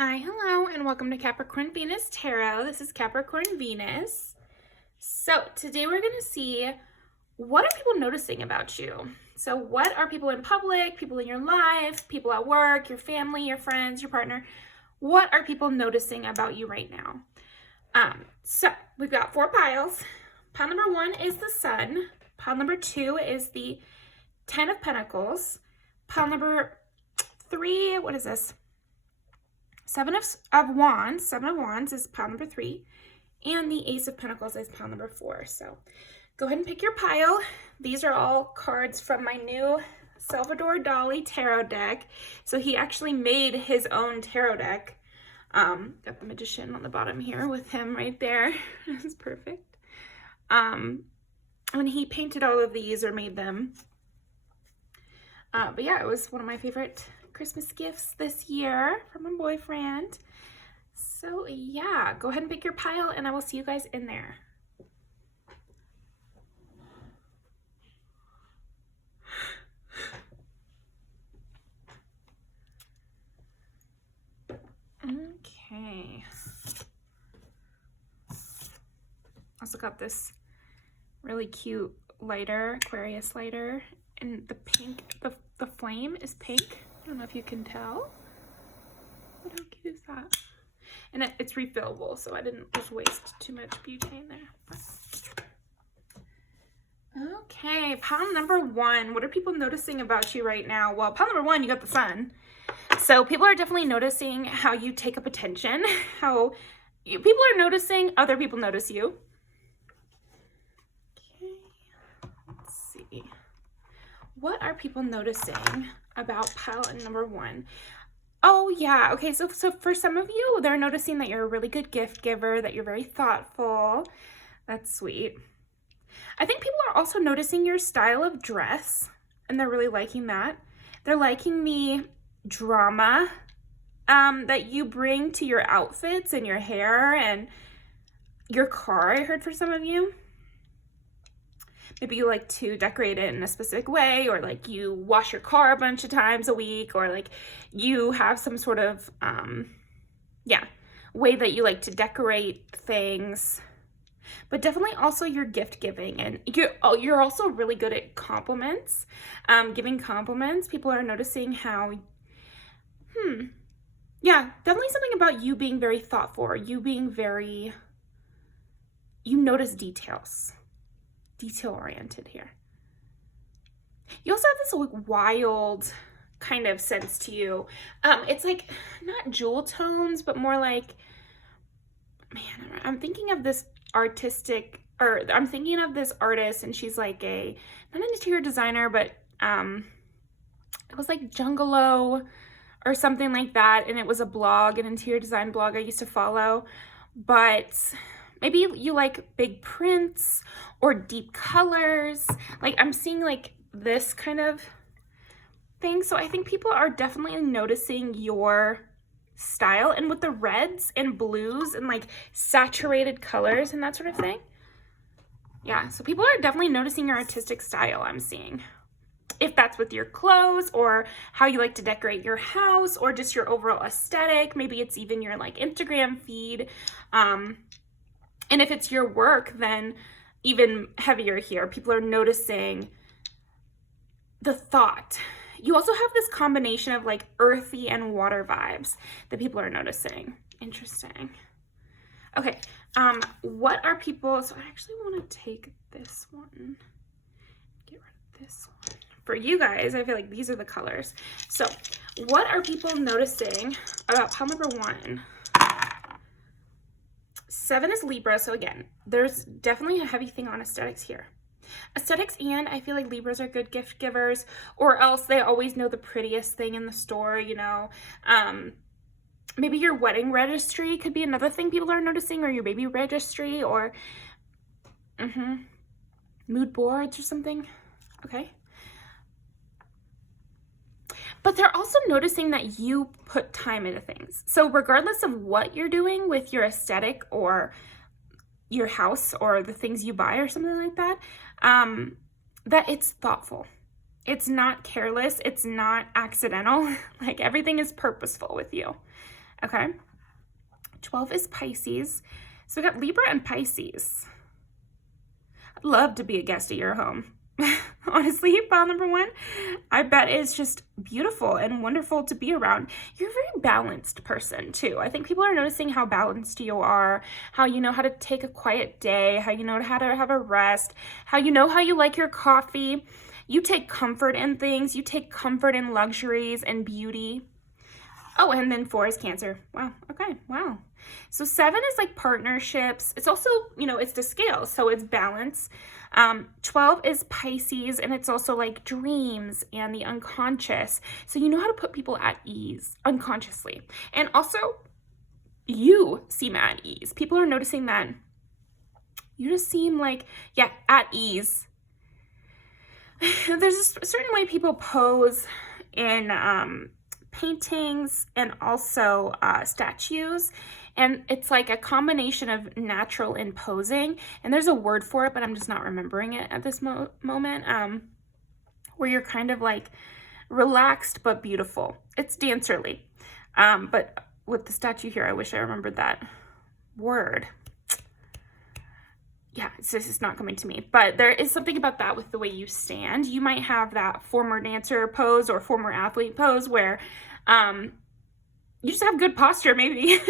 Hi, hello, and welcome to Capricorn Venus Tarot. This is Capricorn Venus. So today we're going to see, what are people noticing about you? So what are people in public, people in your life, people at work, your family, your friends, your partner? What are people noticing about you right now? So we've got 4 piles. Pile number 1 is the Sun. Pile number 2 is the 10 of Pentacles. Pile number 3, what is this? Seven of Wands is pile number 3, and the Ace of Pentacles is pile number 4. So go ahead and pick your pile. These are all cards from my new Salvador Dali tarot deck. So he actually made his own tarot deck. Got the Magician on the bottom here with him right there. That's perfect. When he painted all of these or made them. But yeah, it was one of my favorite Christmas gifts this year from my boyfriend. So yeah, go ahead and pick your pile and I will see you guys in there. Okay. Also got this really cute lighter, Aquarius lighter, and the pink, the flame is pink. I don't know if you can tell, but how cute is that? And it's refillable, so I didn't just waste too much butane there. Okay, pile number 1. What are people noticing about you right now? Well, pile number 1, you got the Sun. So people are definitely noticing how you take up attention, how people are noticing other people notice you. Okay, let's see. What are people noticing about pile number 1? Oh yeah, okay, so for some of you, they're noticing that you're a really good gift giver, that you're very thoughtful. That's sweet. I think people are also noticing your style of dress, and they're really liking that. They're liking the drama that you bring to your outfits and your hair and your car, I heard for some of you. Maybe you like to decorate it in a specific way, or like you wash your car a bunch of times a week, or like you have some sort of, way that you like to decorate things. But definitely also your gift giving, and you're also really good at compliments, giving compliments. People are noticing how, definitely something about you being very thoughtful, you being very, you notice details. Detail-oriented here. You also have this like wild kind of sense to you. It's like not jewel tones, but more like, man, I'm thinking of this artist, and she's like not an interior designer, but it was like Jungalow or something like that, and it was a blog, an interior design blog I used to follow. But maybe you like big prints or deep colors. Like I'm seeing like this kind of thing. So I think people are definitely noticing your style, and with the reds and blues and like saturated colors and that sort of thing. Yeah, so people are definitely noticing your artistic style, I'm seeing. If that's with your clothes or how you like to decorate your house or just your overall aesthetic, maybe it's even your like Instagram feed. And if it's your work, then even heavier here. People are noticing the thought. You also have this combination of like earthy and water vibes that people are noticing. Interesting. Okay, what are people, so I actually want to take this one, get rid of this one. For you guys, I feel like these are the colors. So what are people noticing about pile number 1? 7 is Libra, so again, there's definitely a heavy thing on aesthetics here. Aesthetics, and I feel like Libras are good gift givers, or else they always know the prettiest thing in the store, you know. Maybe your wedding registry could be another thing people are noticing, or your baby registry, or mood boards or something. Okay. But they're also noticing that you put time into things. So regardless of what you're doing with your aesthetic or your house or the things you buy or something like that, that it's thoughtful. It's not careless. It's not accidental. Like everything is purposeful with you. Okay. 12 is Pisces. So we got Libra and Pisces. I'd love to be a guest at your home. Honestly, pile number 1, I bet it's just beautiful and wonderful to be around. You're a very balanced person too. I think people are noticing how balanced you are, how you know how to take a quiet day, how you know how to have a rest, how you know how you like your coffee. You take comfort in things. You take comfort in luxuries and beauty. Oh, and then 4 is Cancer. Wow. Okay. Wow. So 7 is like partnerships. It's also, you know, it's the scale. So it's balance. 12 is Pisces, and it's also like dreams and the unconscious. So you know how to put people at ease unconsciously. And also you seem at ease. People are noticing that you just seem like, yeah, at ease. There's a certain way people pose in paintings and also statues, and it's like a combination of natural and posing, and there's a word for it, but I'm just not remembering it at this moment, where you're kind of like relaxed but beautiful. It's dancerly, but with the statue here, I wish I remembered that word. Yeah, it's just not coming to me, but there is something about that with the way you stand. You might have that former dancer pose or former athlete pose where you just have good posture, maybe.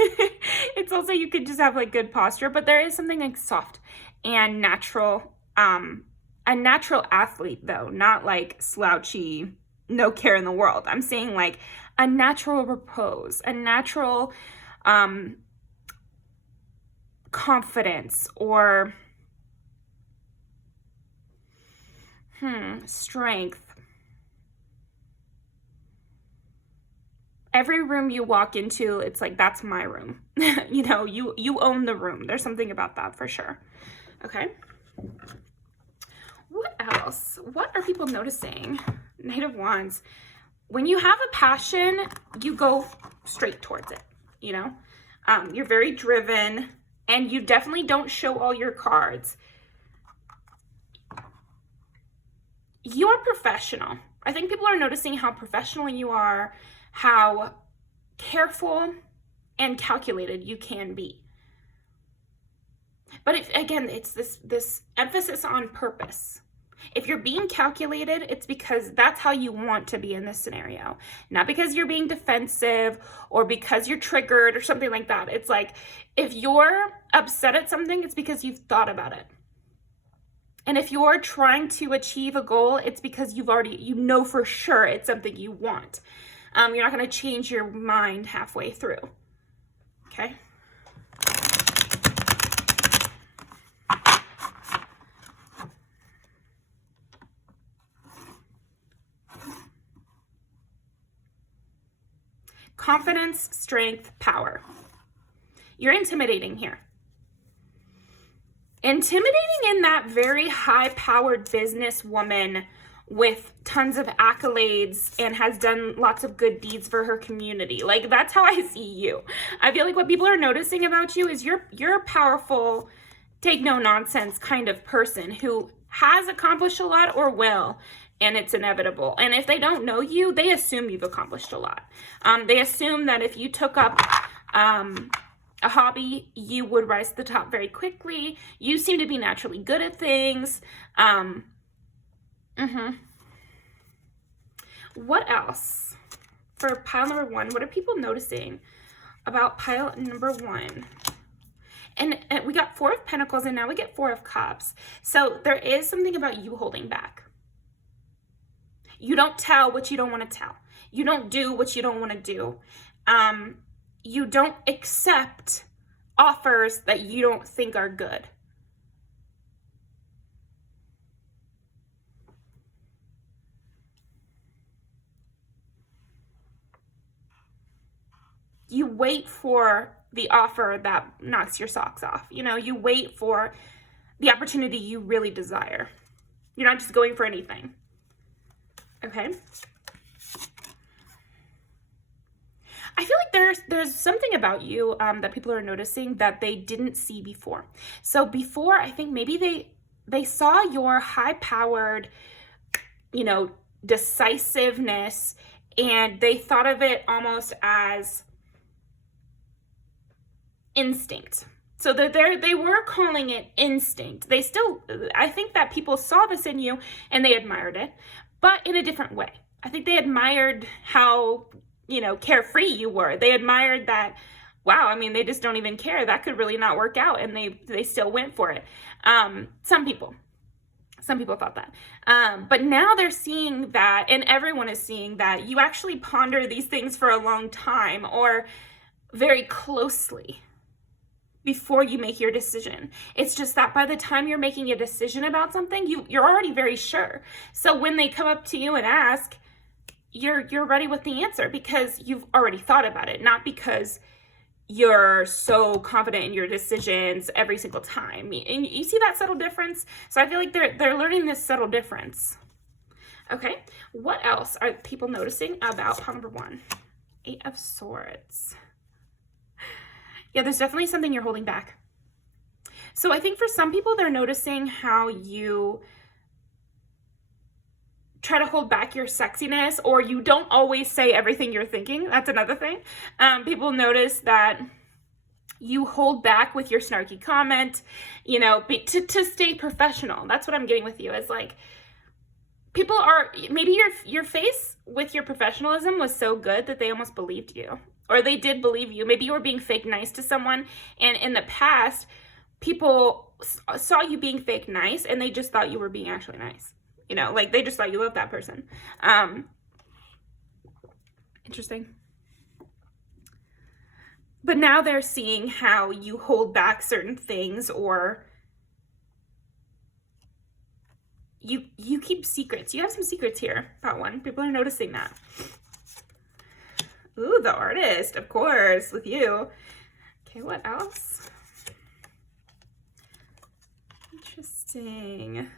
It's also, you could just have like good posture, but there is something like soft and natural, a natural athlete though, not like slouchy, no care in the world. I'm saying like a natural repose, a natural confidence or strength. Every room you walk into, it's like, that's my room. You know, you own the room. There's something about that for sure. Okay. What else? What are people noticing? Knight of Wands. When you have a passion, you go straight towards it, you know? You're very driven, and you definitely don't show all your cards. You're professional. I think people are noticing how professional you are, how careful and calculated you can be. But again, it's this emphasis on purpose. If you're being calculated, it's because that's how you want to be in this scenario. Not because you're being defensive or because you're triggered or something like that. It's like, if you're upset at something, it's because you've thought about it. And if you're trying to achieve a goal, it's because you know for sure it's something you want. You're not going to change your mind halfway through. Okay? Confidence, strength, power. You're intimidating here. Intimidating in that very high-powered businesswoman with tons of accolades and has done lots of good deeds for her community. Like, that's how I see you. I feel like what people are noticing about you is you're a powerful, take no nonsense kind of person who has accomplished a lot or will, and it's inevitable. And if they don't know you, they assume you've accomplished a lot. They assume that if you took up a hobby, you would rise to the top very quickly. You seem to be naturally good at things. What else? For pile number 1, what are people noticing about pile number 1? And we got 4 of Pentacles, and now we get 4 of Cups. So there is something about you holding back. You don't tell what you don't want to tell. You don't do what you don't want to do. You don't accept offers that you don't think are good. You wait for the offer that knocks your socks off. You know, you wait for the opportunity you really desire. You're not just going for anything. Okay? I feel like there's something about you that people are noticing that they didn't see before. So before, I think maybe they saw your high-powered, you know, decisiveness, and they thought of it almost as instinct. So they were calling it instinct. They still, I think that people saw this in you and they admired it, but in a different way. I think they admired how, you know, carefree you were. They admired that, wow, I mean, they just don't even care. That could really not work out, and they still went for it. Some people thought that. But now they're seeing that, and everyone is seeing that you actually ponder these things for a long time or very closely before you make your decision. It's just that by the time you're making a decision about something, you're already very sure. So when they come up to you and ask, you're ready with the answer because you've already thought about it, not because you're so confident in your decisions every single time. And you see that subtle difference? So I feel like they're learning this subtle difference. Okay, what else are people noticing about pile number 1? 8 of Swords. Yeah, there's definitely something you're holding back. So I think for some people, they're noticing how you try to hold back your sexiness, or you don't always say everything you're thinking. That's another thing. People notice that you hold back with your snarky comment, you know, to stay professional. That's what I'm getting with you. Is like, people are, maybe your face with your professionalism was so good that they almost believed you, or they did believe you. Maybe you were being fake nice to someone, and in the past, people saw you being fake nice, and they just thought you were being actually nice. You know, like they just thought you loved that person. Interesting. But now they're seeing how you hold back certain things, or you keep secrets. You have some secrets here, part 1. People are noticing that. Ooh, the Artist, of course, with you. Okay, what else? Interesting.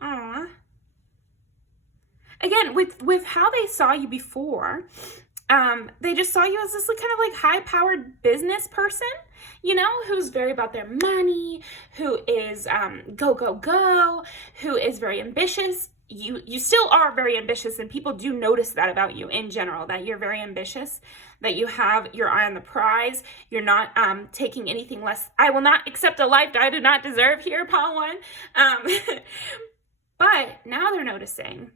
Aw. Again, with how they saw you before, they just saw you as this kind of like high-powered business person, you know, who's very about their money, who is go, go, go, who is very ambitious. You still are very ambitious, and people do notice that about you in general, that you're very ambitious, that you have your eye on the prize. You're not taking anything less. I will not accept a life I do not deserve here, pile 1. But now they're noticing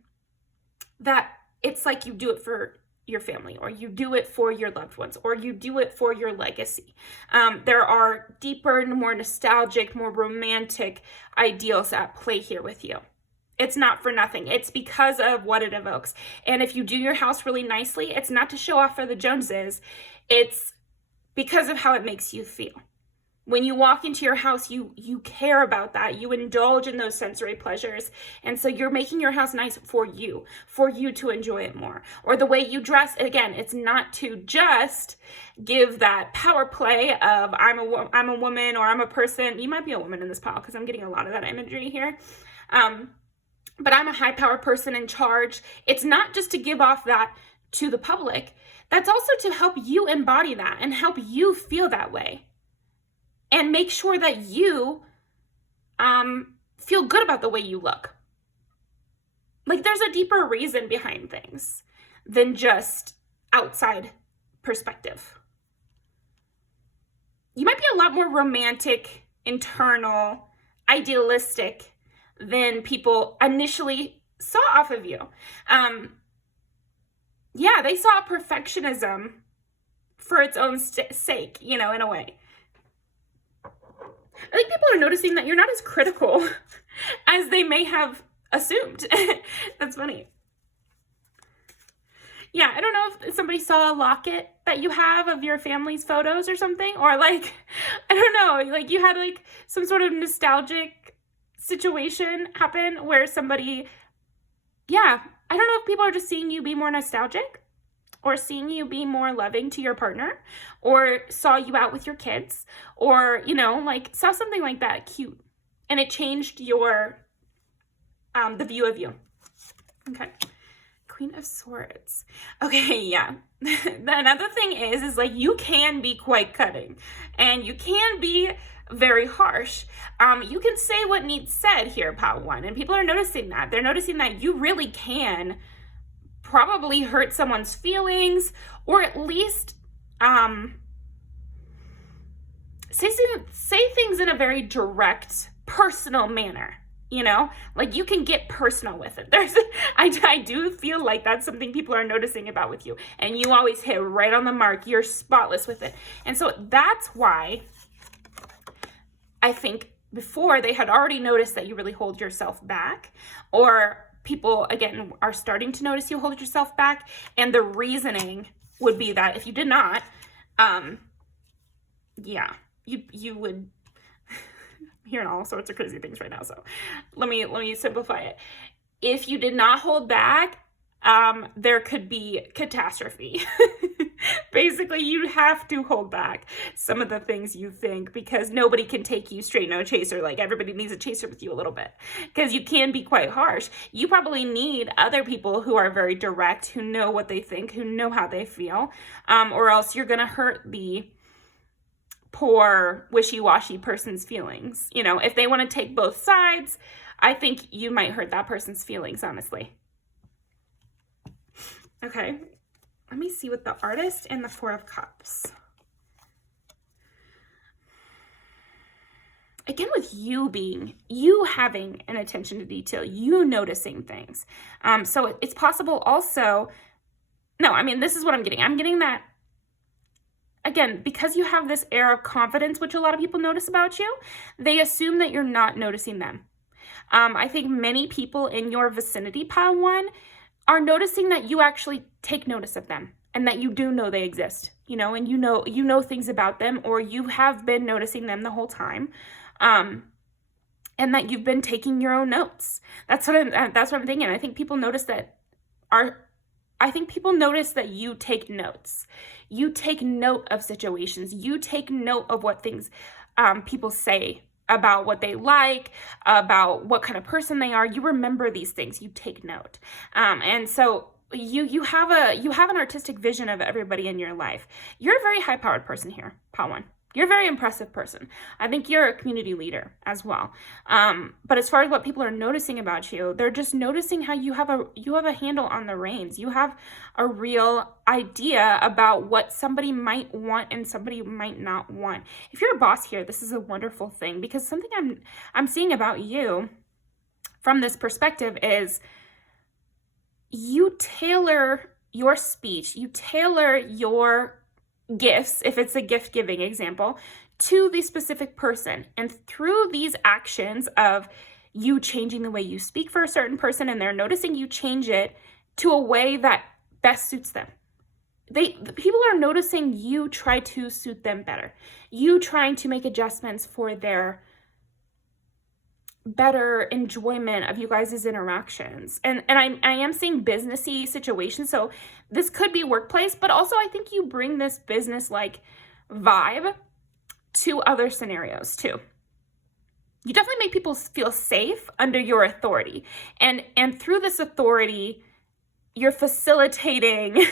that it's like you do it for your family, or you do it for your loved ones, or you do it for your legacy. There are deeper, more nostalgic, more romantic ideals at play here with you. It's not for nothing. It's because of what it evokes. And if you do your house really nicely, it's not to show off for the Joneses. It's because of how it makes you feel. When you walk into your house, you care about that. You indulge in those sensory pleasures. And so you're making your house nice for you to enjoy it more. Or the way you dress, again, it's not to just give that power play of I'm a woman, or I'm a person. You might be a woman in this pile because I'm getting a lot of that imagery here. But I'm a high power person in charge. It's not just to give off that to the public. That's also to help you embody that and help you feel that way. And make sure that you feel good about the way you look. Like, there's a deeper reason behind things than just outside perspective. You might be a lot more romantic, internal, idealistic than people initially saw off of you. Yeah, they saw perfectionism for its own sake, you know, in a way. I think people are noticing that you're not as critical as they may have assumed. That's funny. Yeah, I don't know if somebody saw a locket that you have of your family's photos or something, or like, I don't know, like you had like some sort of nostalgic situation happen where somebody, yeah, I don't know if people are just seeing you be more nostalgic, or seeing you be more loving to your partner, or saw you out with your kids, or, you know, like saw something like that cute, and it changed your, the view of you. Okay. Queen of Swords. Okay, yeah. Another thing is like you can be quite cutting, and you can be very harsh. You can say what needs said here, pile 1, and people are noticing that. They're noticing that you really can probably hurt someone's feelings, or at least say things in a very direct, personal manner. You know, like you can get personal with it. I do feel like that's something people are noticing about with you. And you always hit right on the mark. You're spotless with it. And so that's why I think before they had already noticed that you really hold yourself back, or people, again, are starting to notice you hold yourself back. And the reasoning would be that if you did not, yeah, you would... hearing all sorts of crazy things right now, so let me simplify it. If you did not hold back, there could be catastrophe. Basically, you have to hold back some of the things you think, because nobody can take you straight, no chaser. Like, everybody needs a chaser with you a little bit, because you can be quite harsh. You probably need other people who are very direct, who know what they think, who know how they feel, or else you're gonna hurt the poor, wishy-washy person's feelings. You know, if they want to take both sides, I think you might hurt that person's feelings, honestly. Okay, let me see what the Artist and the Four of Cups. Again, with you having an attention to detail, you noticing things. So it's possible also, no, I mean, this is what I'm getting. I'm getting that, again, because you have this air of confidence, which a lot of people notice about you, they assume that you're not noticing them. I think many people in your vicinity, pile one, are noticing that you actually take notice of them and that you do know they exist, you know, and you know things about them, or you have been noticing them the whole time, and that you've been taking your own notes. That's what I'm thinking. I think people notice that you take notes. You take note of situations. You take note of what things people say about what they like, about what kind of person they are. You remember these things. You take note. And so you have an artistic vision of everybody in your life. You're a very high-powered person here, Pile One. You're a very impressive person. I think you're a community leader as well. But as far as what people are noticing about you, they're just noticing how you have a handle on the reins. You have a real idea about what somebody might want and somebody might not want. If you're a boss here, this is a wonderful thing, because something I'm seeing about you from this perspective is you tailor your speech, you tailor your gifts, if it's a gift-giving example, to the specific person. And through these actions of you changing the way you speak for a certain person, and they're noticing you change it to a way that best suits them. The people are noticing you try to suit them better. You trying to make adjustments for their better enjoyment of you guys' interactions. And I am seeing businessy situations. So this could be workplace, but also I think you bring this business-like vibe to other scenarios too. You definitely make people feel safe under your authority. And through this authority, you're facilitating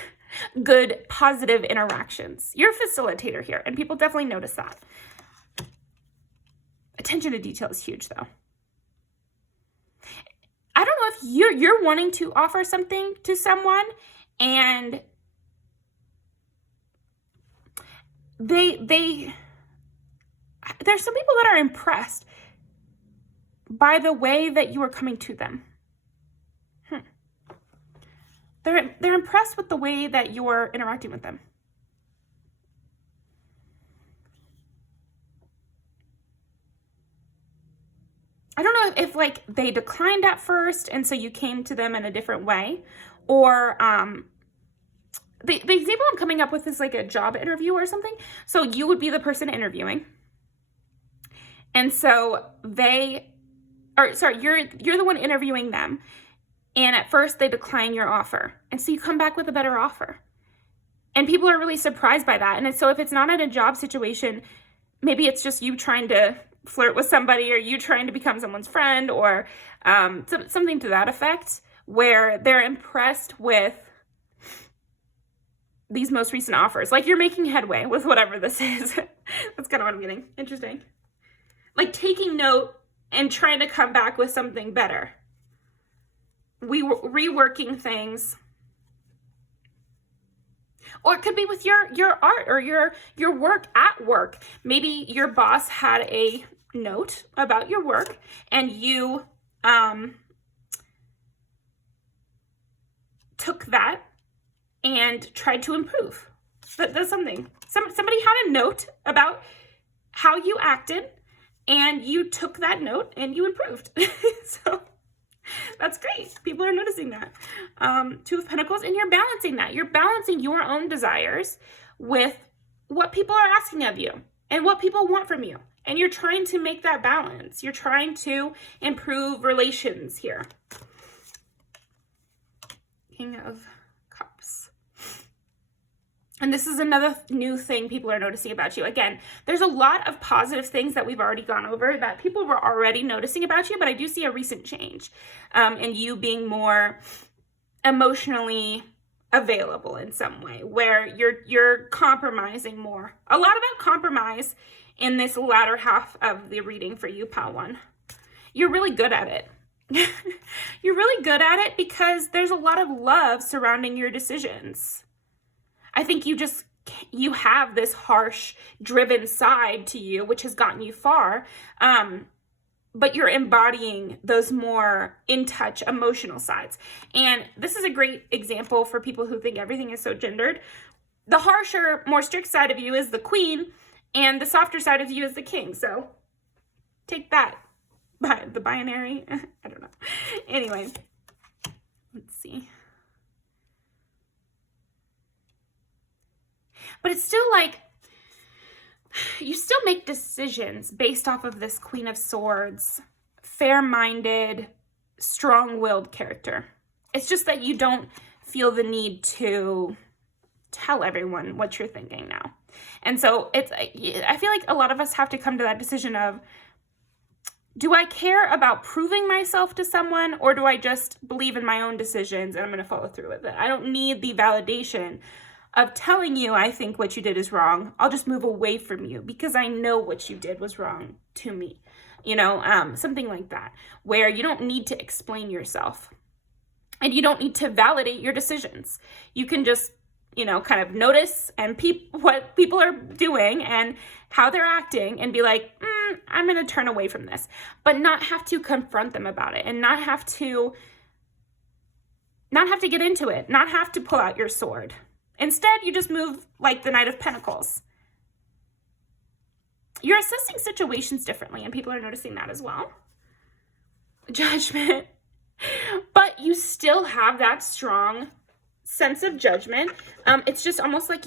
good, positive interactions. You're a facilitator here, and people definitely notice that. Attention to detail is huge, though. I don't know if you're wanting to offer something to someone, and there's some people that are impressed by the way that you are coming to them. They're impressed with the way that you're interacting with them. I don't know if like they declined at first and so you came to them in a different way, or the example I'm coming up with is like a job interview or something. So you would be the person interviewing, and so you're the one interviewing them, and at first they decline your offer, and so you come back with a better offer, and people are really surprised by that. And so if it's not in a job situation, maybe it's just you trying to flirt with somebody, or you trying to become someone's friend, or something to that effect, where they're impressed with these most recent offers. Like you're making headway with whatever this is. That's kind of what I'm getting. Interesting. Like taking note and trying to come back with something better. Reworking things. Or it could be with your art or your work at work. Maybe your boss had a note about your work and you took that and tried to improve. That's something. Somebody had a note about how you acted and you took that note and you improved. So that's great. People are noticing that. Two of Pentacles, and you're balancing that. You're balancing your own desires with what people are asking of you and what people want from you. And you're trying to make that balance. You're trying to improve relations here. King of Cups. And this is another new thing people are noticing about you. Again, there's a lot of positive things that we've already gone over that people were already noticing about you, but I do see a recent change in you being more emotionally available in some way, where you're compromising more. A lot about compromise in this latter half of the reading for you, Pile 1. You're really good at it. You're really good at it because there's a lot of love surrounding your decisions. I think you have this harsh, driven side to you, which has gotten you far, but you're embodying those more in-touch emotional sides. And this is a great example for people who think everything is so gendered. The harsher, more strict side of you is the queen, and the softer side of you is the king. So take that, the binary. I don't know. Anyway, let's see. But it's still like, you still make decisions based off of this Queen of Swords, fair-minded, strong-willed character. It's just that you don't feel the need to tell everyone what you're thinking now. And so I feel like a lot of us have to come to that decision of, do I care about proving myself to someone, or do I just believe in my own decisions and I'm going to follow through with it? I don't need the validation of telling you I think what you did is wrong. I'll just move away from you because I know what you did was wrong to me. You know, something like that, where you don't need to explain yourself and you don't need to validate your decisions. You can just, you know, kind of notice and what people are doing and how they're acting and be like, I'm going to turn away from this, but not have to confront them about it and not have to get into it, not have to pull out your sword. Instead, you just move like the Knight of Pentacles. You're assessing situations differently, and people are noticing that as well. Judgment. But you still have that strong sense of judgment. It's just almost like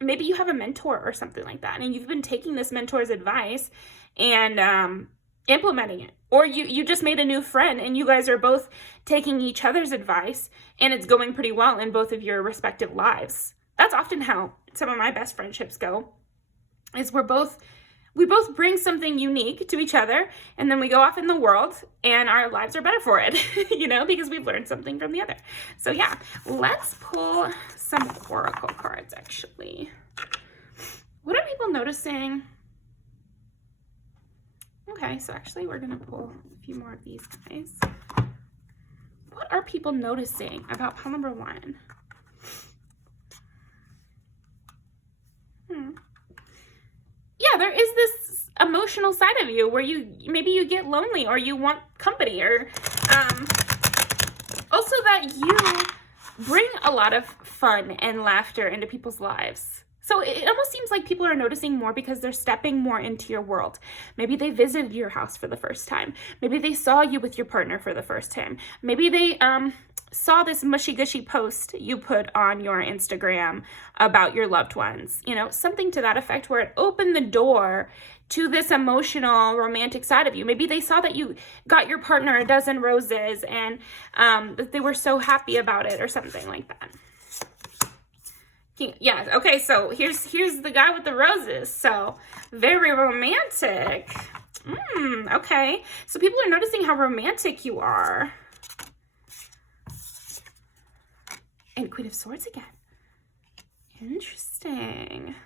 maybe you have a mentor or something like that, and you've been taking this mentor's advice and implementing it. Or you just made a new friend and you guys are both taking each other's advice and it's going pretty well in both of your respective lives. That's often how some of my best friendships go, is we both bring something unique to each other and then we go off in the world and our lives are better for it, you know, because we've learned something from the other. So yeah, let's pull some oracle cards actually. What are people noticing? Okay, so actually we're going to pull a few more of these guys. What are people noticing about pile number 1? Yeah, there is this emotional side of you where maybe you get lonely or you want company, or also that you bring a lot of fun and laughter into people's lives. So it almost seems like people are noticing more because they're stepping more into your world. Maybe they visited your house for the first time. Maybe they saw you with your partner for the first time. Maybe they saw this mushy-gushy post you put on your Instagram about your loved ones. You know, something to that effect where it opened the door to this emotional, romantic side of you. Maybe they saw that you got your partner a dozen roses and that they were so happy about it or something like that. Yeah, okay, so here's the guy with the roses. So very romantic. Okay, so people are noticing how romantic you are. And Queen of Swords again. Interesting.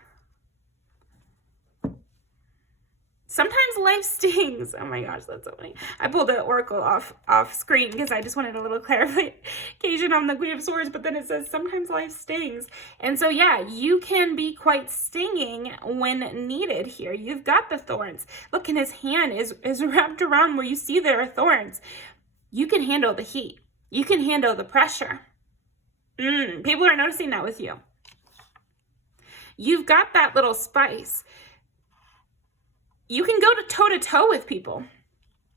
Sometimes life stings. Oh my gosh, that's so funny. I pulled the oracle off screen because I just wanted a little clarification on the Queen of Swords, but then it says sometimes life stings. And so yeah, you can be quite stinging when needed here. You've got the thorns. Look, and his hand is wrapped around where you see there are thorns. You can handle the heat. You can handle the pressure. People are noticing that with you. You've got that little spice. You can go toe to toe with people,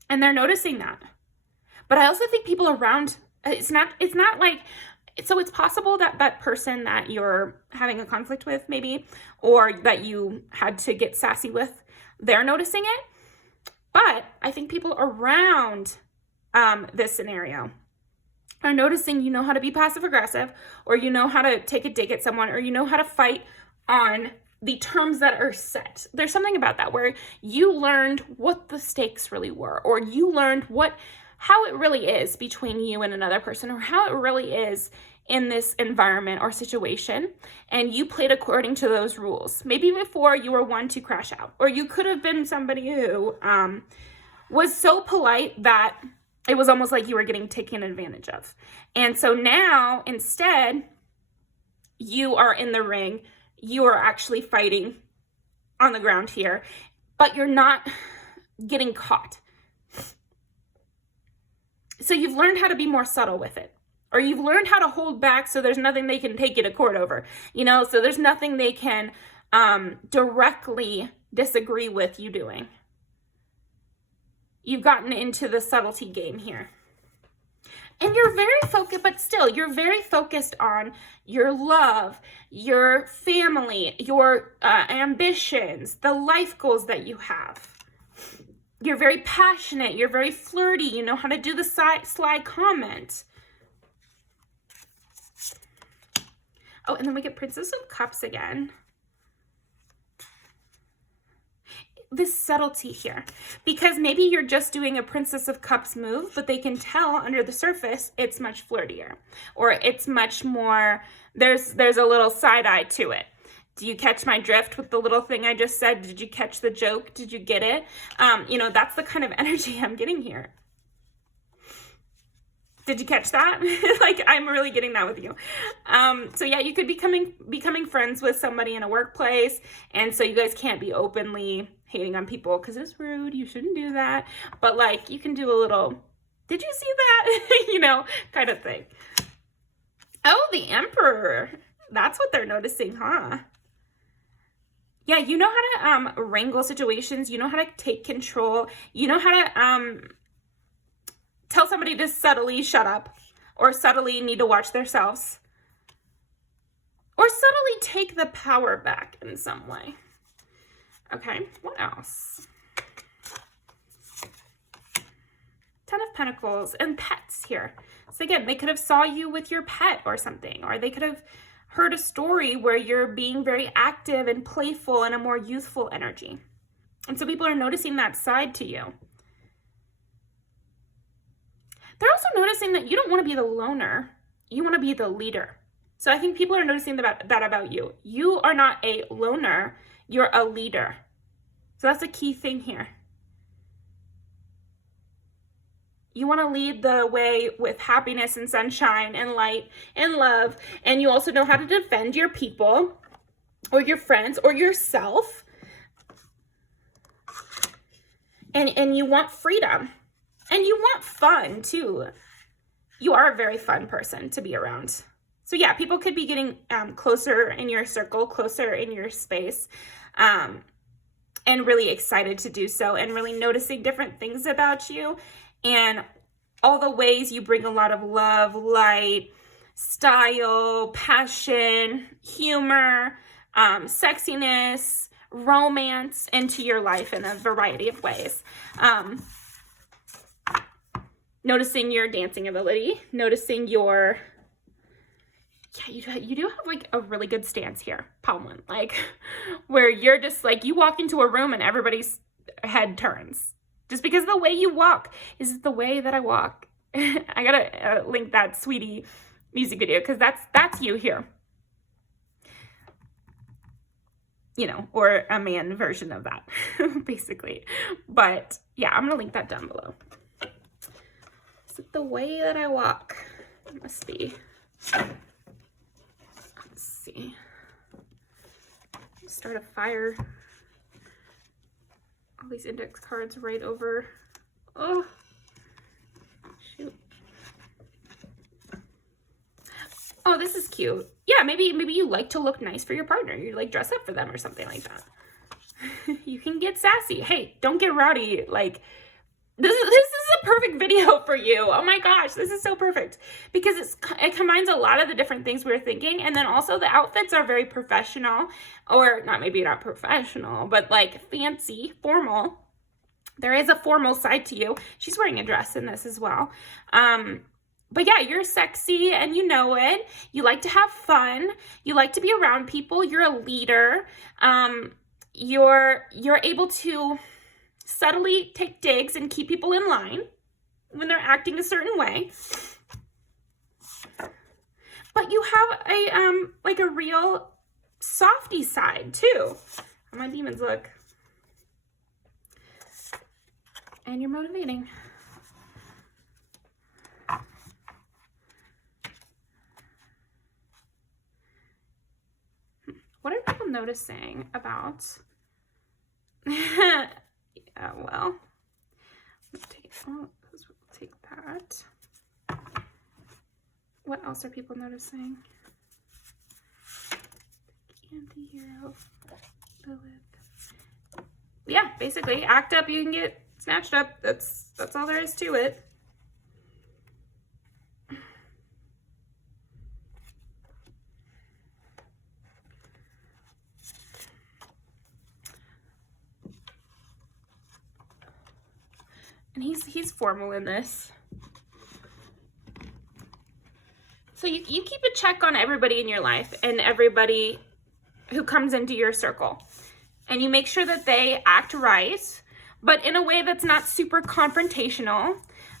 and they're noticing that. But I also think people around, it's not like, so it's possible that that person that you're having a conflict with maybe, or that you had to get sassy with, they're noticing it. But I think people around this scenario are noticing you know how to be passive aggressive, or you know how to take a dig at someone, or you know how to fight on the terms that are set. There's something about that where you learned what the stakes really were, or you learned how it really is between you and another person, or how it really is in this environment or situation, and you played according to those rules. Maybe before you were one to crash out, or you could have been somebody who was so polite that it was almost like you were getting taken advantage of. And so now, instead, you are in the ring. You are actually fighting on the ground here, but you're not getting caught. So you've learned how to be more subtle with it, or you've learned how to hold back so there's nothing they can take you to court over, so there's nothing they can directly disagree with you doing. You've gotten into the subtlety game here. And you're very focused, but still, you're very focused on your love, your family, your ambitions, the life goals that you have. You're very passionate. You're very flirty. You know how to do the sly comment. Oh, and then we get Princess of Cups again. This subtlety here, because maybe you're just doing a Princess of Cups move, but they can tell under the surface it's much flirtier, or it's much more, there's a little side eye to it. Do you catch my drift with the little thing I just said? Did you catch the joke? Did you get it? That's the kind of energy I'm getting here. Did you catch that? I'm really getting that with you. So yeah, you could be becoming friends with somebody in a workplace, and so you guys can't be openly hating on people because it's rude. You shouldn't do that. But you can do a little, did you see that? Kind of thing. Oh, the Emperor. That's what they're noticing, huh? Yeah, you know how to wrangle situations. You know how to take control. You know how to tell somebody to subtly shut up, or subtly need to watch themselves, or subtly take the power back in some way. Okay, what else? Ten of Pentacles and pets here. So again, they could have saw you with your pet or something, or they could have heard a story where you're being very active and playful in a more youthful energy. And so people are noticing that side to you. They're also noticing that you don't want to be the loner. You want to be the leader. So I think people are noticing that about you. You are not a loner. You're a leader. So that's a key thing here. You want to lead the way with happiness and sunshine and light and love. And you also know how to defend your people or your friends or yourself. And you want freedom. And you want fun too. You are a very fun person to be around. So yeah, people could be getting closer in your circle, closer in your space, and really excited to do so, and really noticing different things about you and all the ways you bring a lot of love, light, style, passion, humor, sexiness, romance into your life in a variety of ways. Noticing your dancing ability, noticing your, you do have a really good stance here, Palmwin, where you're just you walk into a room and everybody's head turns. Just because the way you walk is the way that I walk. I gotta link that Sweetie music video because that's you here. you know, or a man version of that, basically. But yeah, I'm gonna link that down below. Is it the way that I walk? It must be. Let's see. Start a fire. All these index cards right over. Oh, shoot. Oh, this is cute. Yeah, maybe you like to look nice for your partner. You like dress up for them or something like that. You can get sassy. Hey, don't get rowdy. Like, this is a perfect video for you. Oh my gosh, this is so perfect because it combines a lot of the different things we were thinking, and then also the outfits are very professional, or not professional, but like fancy, formal. There is a formal side to you. She's wearing a dress in this as well. But yeah, you're sexy and you know it. You like to have fun. You like to be around people. You're a leader. You're able to subtly take digs and keep people in line when they're acting a certain way. But you have a like a real softy side too. How my demons look. And you're motivating. What are people noticing about? Yeah, well, we'll take that. What else are people noticing? Anti-hero. Yeah, basically, act up, you can get snatched up. That's all there is to it. And he's formal in this. So you keep a check on everybody in your life and everybody who comes into your circle. And you make sure that they act right, but in a way that's not super confrontational.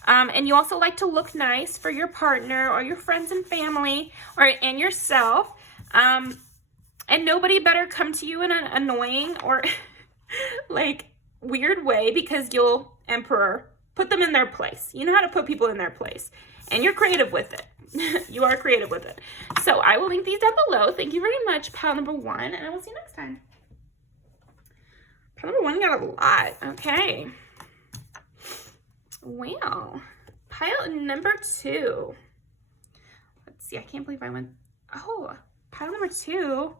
And you also like to look nice for your partner or your friends and family and yourself. And nobody better come to you in an annoying or like weird way, because you'll Emperor, put them in their place. You know how to put people in their place, and you're creative with it. You are creative with it. So I will link these down below. Thank you very much, pile number 1, and I will see you next time. Pile number 1 got a lot. Okay. Well, pile number 2. Let's see. I can't believe I went. Oh, pile number 2.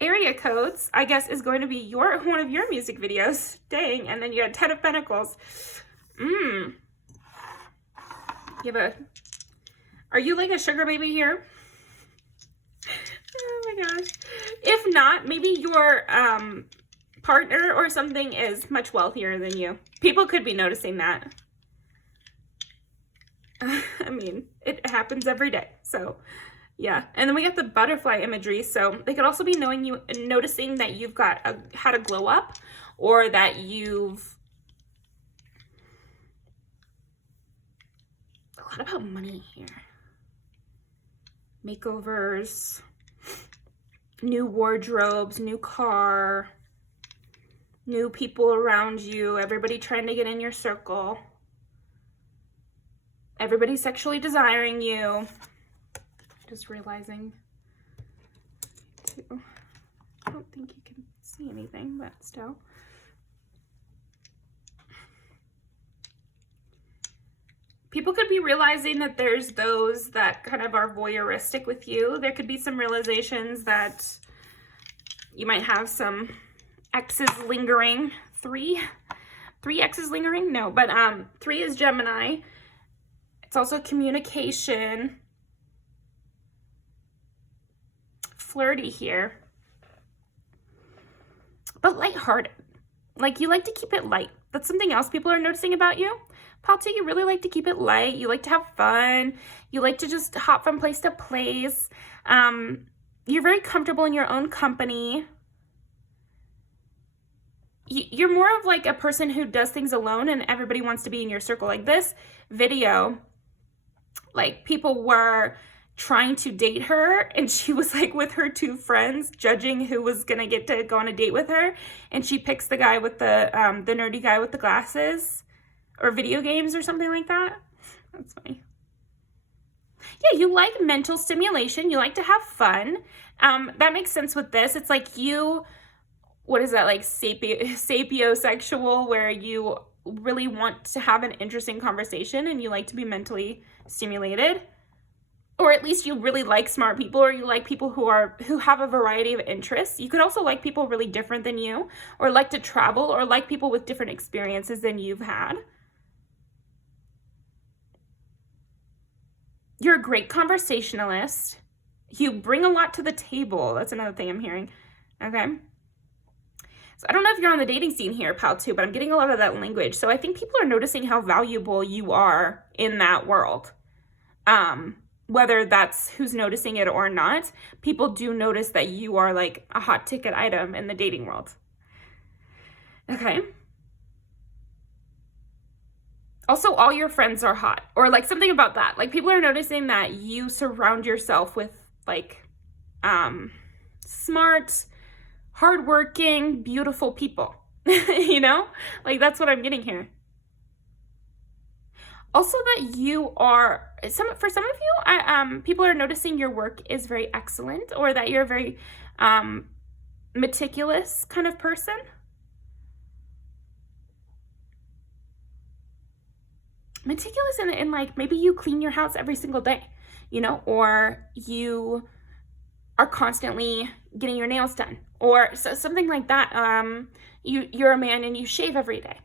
Area codes, I guess, is going to be one of your music videos. Dang. And then you had 10 of Pentacles. You have are you like a sugar baby here? Oh my gosh. If not, maybe your partner or something is much wealthier than you. People could be noticing that. I mean, it happens every day. So yeah, and then we got the butterfly imagery. So they could also be noticing that you've had a glow up, or that you've a lot about money here. Makeovers, new wardrobes, new car, new people around you, everybody trying to get in your circle, everybody sexually desiring you. Just realizing too. I don't think you can see anything, but still. People could be realizing that there's those that kind of are voyeuristic with you. There could be some realizations that you might have some exes lingering. Three exes lingering? No, but 3 is Gemini. It's also communication. Flirty here, but lighthearted. Like, you like to keep it light. That's something else people are noticing about you. Pile 2, you really like to keep it light. You like to have fun. You like to just hop from place to place. You're very comfortable in your own company. You're more of like a person who does things alone, and everybody wants to be in your circle. Like this video, like people were trying to date her, and she was like with her two friends judging who was gonna get to go on a date with her, and she picks the guy with the nerdy guy with the glasses, or video games or something like that. That's funny. Yeah, you like mental stimulation, you like to have fun. That makes sense with this. It's like you, what is that, like sapiosexual, where you really want to have an interesting conversation and you like to be mentally stimulated. Or at least you really like smart people, or you like people who have a variety of interests. You could also like people really different than you, or like to travel, or like people with different experiences than you've had. You're a great conversationalist. You bring a lot to the table. That's another thing I'm hearing. Okay. So I don't know if you're on the dating scene here, pal, too, but I'm getting a lot of that language. So I think people are noticing how valuable you are in that world. Whether that's who's noticing it or not, people do notice that you are like a hot ticket item in the dating world. Okay. Also, all your friends are hot, or like something about that. Like people are noticing that you surround yourself with like smart, hardworking, beautiful people. You know, like that's what I'm getting here. Also, that you are for some of you, people are noticing your work is very excellent, or that you're a very meticulous kind of person. Meticulous in like maybe you clean your house every single day, you know, or you are constantly getting your nails done, or something like that. You're a man and you shave every day,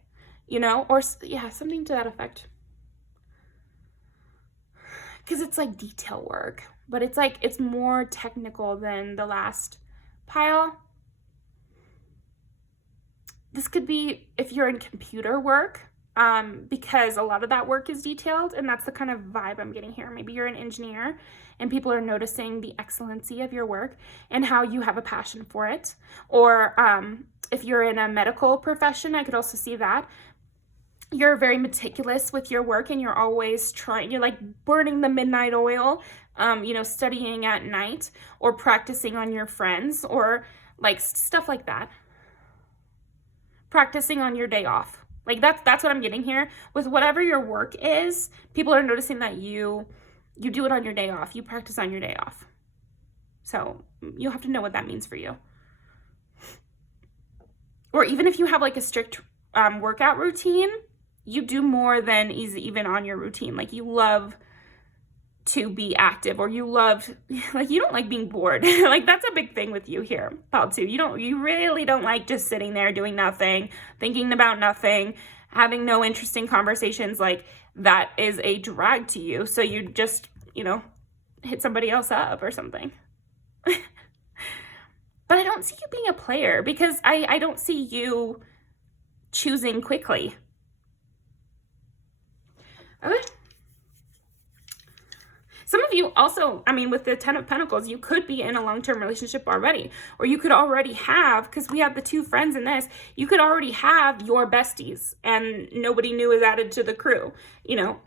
you know, or yeah, something to that effect. Because it's like detail work, but it's like it's more technical than the last pile. This could be if you're in computer work, because a lot of that work is detailed, and that's the kind of vibe I'm getting here. Maybe you're an engineer and people are noticing the excellency of your work and how you have a passion for it. Or if you're in a medical profession, I could also see that. You're very meticulous with your work, and you're always you're like burning the midnight oil, you know, studying at night, or practicing on your friends, or like stuff like that. Practicing on your day off. Like that's what I'm getting here. With whatever your work is, people are noticing that you do it on your day off. You practice on your day off. So you'll have to know what that means for you. Or even if you have like a strict workout routine, you do more than is even on your routine. Like you love to be active, or you love, like you don't like being bored. Like that's a big thing with you here, pal, too. You really don't like just sitting there doing nothing, thinking about nothing, having no interesting conversations. Like that is a drag to you. So you just, you know, hit somebody else up or something. But I don't see you being a player, because I don't see you choosing quickly. Okay. Some of you also, I mean, with the 10 of Pentacles, you could be in a long-term relationship already, or you could already have, because we have the two friends in this, you could already have your besties and nobody new is added to the crew, you know,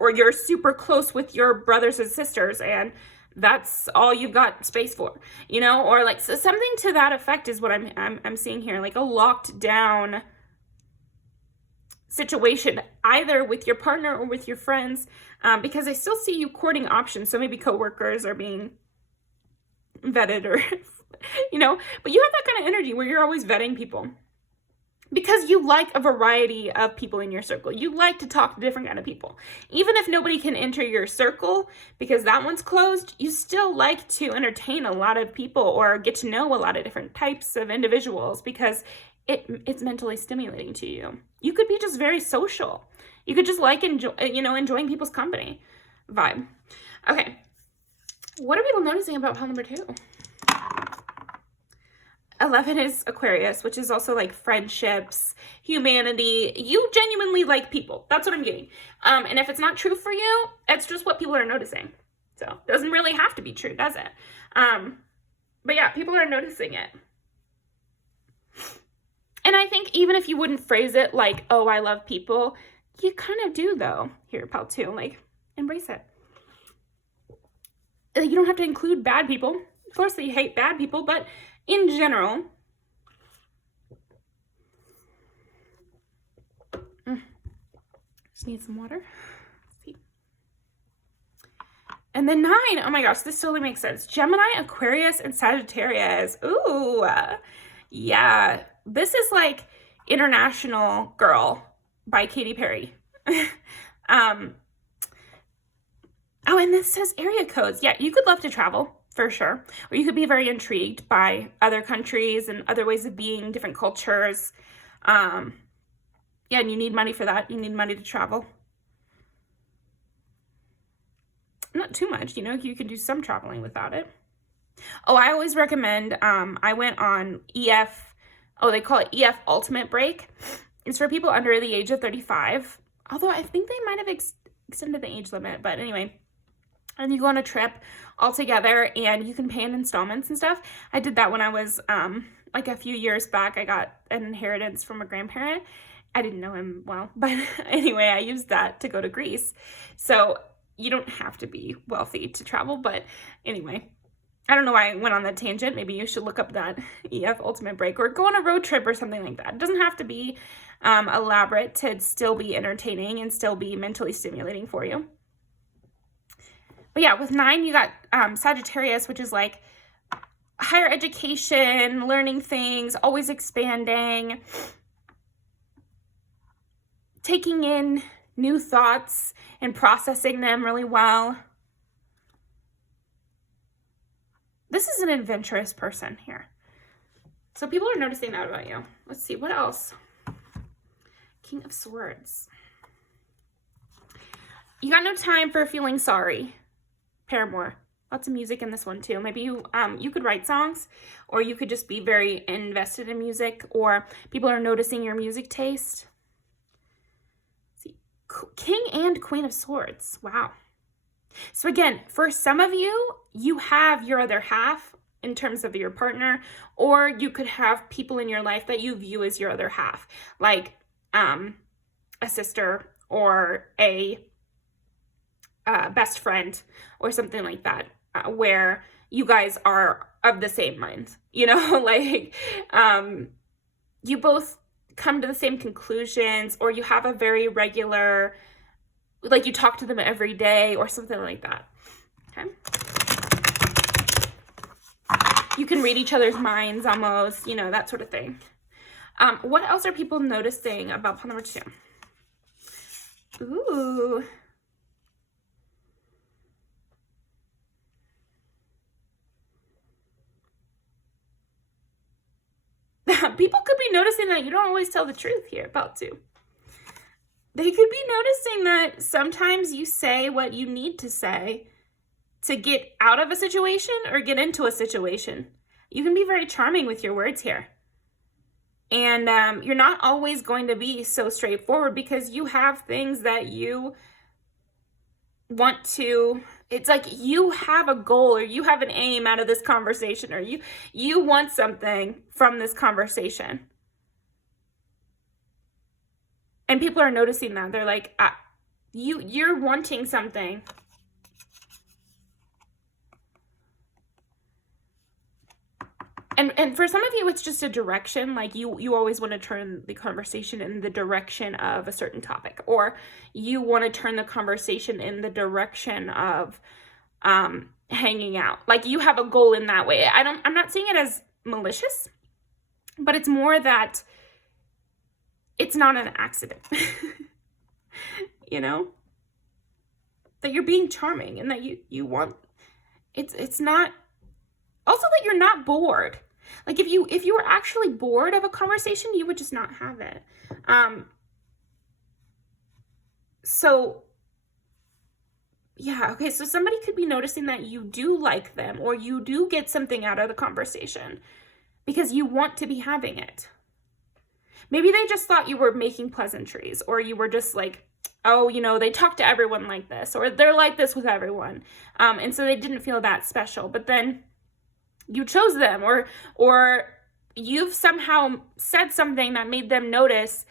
or you're super close with your brothers and sisters and that's all you've got space for, you know, or like so something to that effect is what I'm seeing here, like a locked down situation, either with your partner or with your friends, because I still see you courting options. So maybe coworkers are being vetted, or, you know, but you have that kind of energy where you're always vetting people because you like a variety of people in your circle. You like to talk to different kind of people. Even if nobody can enter your circle because that one's closed, you still like to entertain a lot of people or get to know a lot of different types of individuals because it's mentally stimulating to you. You could be just very social. You could just like enjoying people's company vibe. Okay. What are people noticing about pile number 2? 11 is Aquarius, which is also like friendships, humanity. You genuinely like people. That's what I'm getting. And if it's not true for you, it's just what people are noticing. So it doesn't really have to be true, does it? But yeah, people are noticing it. And I think even if you wouldn't phrase it like, oh, I love people, you kind of do though. Here, pal 2, like, embrace it. You don't have to include bad people. Of course, they hate bad people, but in general, just need some water. Let's see. And then 9, oh my gosh, this totally makes sense. Gemini, Aquarius, and Sagittarius. Ooh, yeah. This is like International Girl by Katy Perry. Oh, and this says area codes. Yeah, you could love to travel, for sure. Or you could be very intrigued by other countries and other ways of being, different cultures. Yeah, and you need money for that. You need money to travel. Not too much, you know, you can do some traveling without it. Oh, I always recommend, I went on EF, they call it EF Ultimate Break. It's for people under the age of 35. Although I think they might have extended the age limit, but anyway. And you go on a trip all together and you can pay in installments and stuff. I did that when I was, like a few years back. I got an inheritance from a grandparent. I didn't know him well, but anyway, I used that to go to Greece. So you don't have to be wealthy to travel, but anyway, I don't know why I went on that tangent. Maybe you should look up that EF Ultimate Break or go on a road trip or something like that. It doesn't have to be elaborate to still be entertaining and still be mentally stimulating for you. But yeah, with 9, you got Sagittarius, which is like higher education, learning things, always expanding, taking in new thoughts and processing them really well. This is an adventurous person here. So people are noticing that about you. Let's see, what else? King of Swords. You got no time for feeling sorry. Paramore. Lots of music in this one too. Maybe you could write songs, or you could just be very invested in music, or people are noticing your music taste. Let's see, King and Queen of Swords. Wow. So again, for some of you, you have your other half in terms of your partner, or you could have people in your life that you view as your other half, like a sister or a best friend or something like that, where you guys are of the same mind, you know, like you both come to the same conclusions, or you have a very regular, like you talk to them every day or something like that. Okay. You can read each other's minds almost, you know, that sort of thing. What else are people noticing about pile number 2? Ooh. People could be noticing that you don't always tell the truth here about 2. They could be noticing that sometimes you say what you need to say to get out of a situation or get into a situation. You can be very charming with your words here. And you're not always going to be so straightforward, because you have things that you want to, it's like you have a goal or you have an aim out of this conversation, or you want something from this conversation. And people are noticing that. They're like, you're wanting something. And for some of you, it's just a direction. Like you always want to turn the conversation in the direction of a certain topic, or you want to turn the conversation in the direction of hanging out. Like you have a goal in that way. I'm not seeing it as malicious, but it's more that it's not an accident. You know? That you're being charming and that you want, it's not, also that you're not bored. Like if you were actually bored of a conversation, you would just not have it. So yeah, okay, so somebody could be noticing that you do like them, or you do get something out of the conversation because you want to be having it. Maybe they just thought you were making pleasantries, or you were just like, oh, you know, they talk to everyone like this, or they're like this with everyone. And so they didn't feel that special, but then you chose them, or you've somehow said something that made them notice,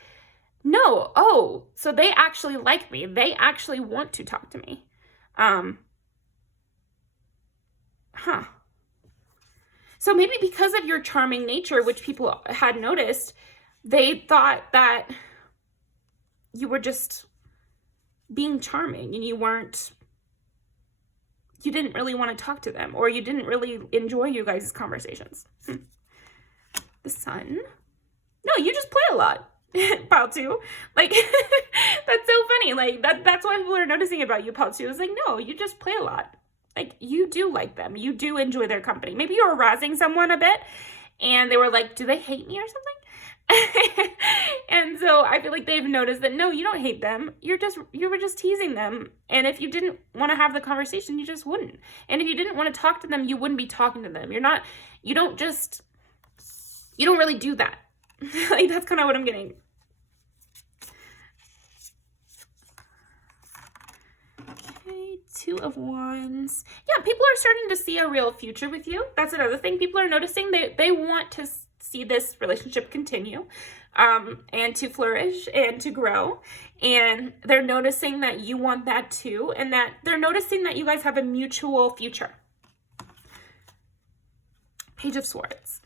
no, oh, so they actually like me. They actually want to talk to me. Huh. So maybe because of your charming nature, which people had noticed, they thought that you were just being charming and you didn't really want to talk to them, or you didn't really enjoy you guys' conversations. The sun. No, you just play a lot. Pal 2. Like, that's so funny. Like, that's what people are noticing about you, Pal 2. It's like, no, you just play a lot. Like, you do like them. You do enjoy their company. Maybe you're arousing someone a bit, and they were like, do they hate me or something? And so I feel like they've noticed that, no, you don't hate them. You were just teasing them. And if you didn't want to have the conversation, you just wouldn't. And if you didn't want to talk to them, you wouldn't be talking to them. You don't really do that. Like, that's kind of what I'm getting. Okay, 2 of Wands. Yeah, people are starting to see a real future with you. That's another thing people are noticing. They want to see this relationship continue, and to flourish and to grow. And they're noticing that you want that too, and that they're noticing that you guys have a mutual future. Page of Swords.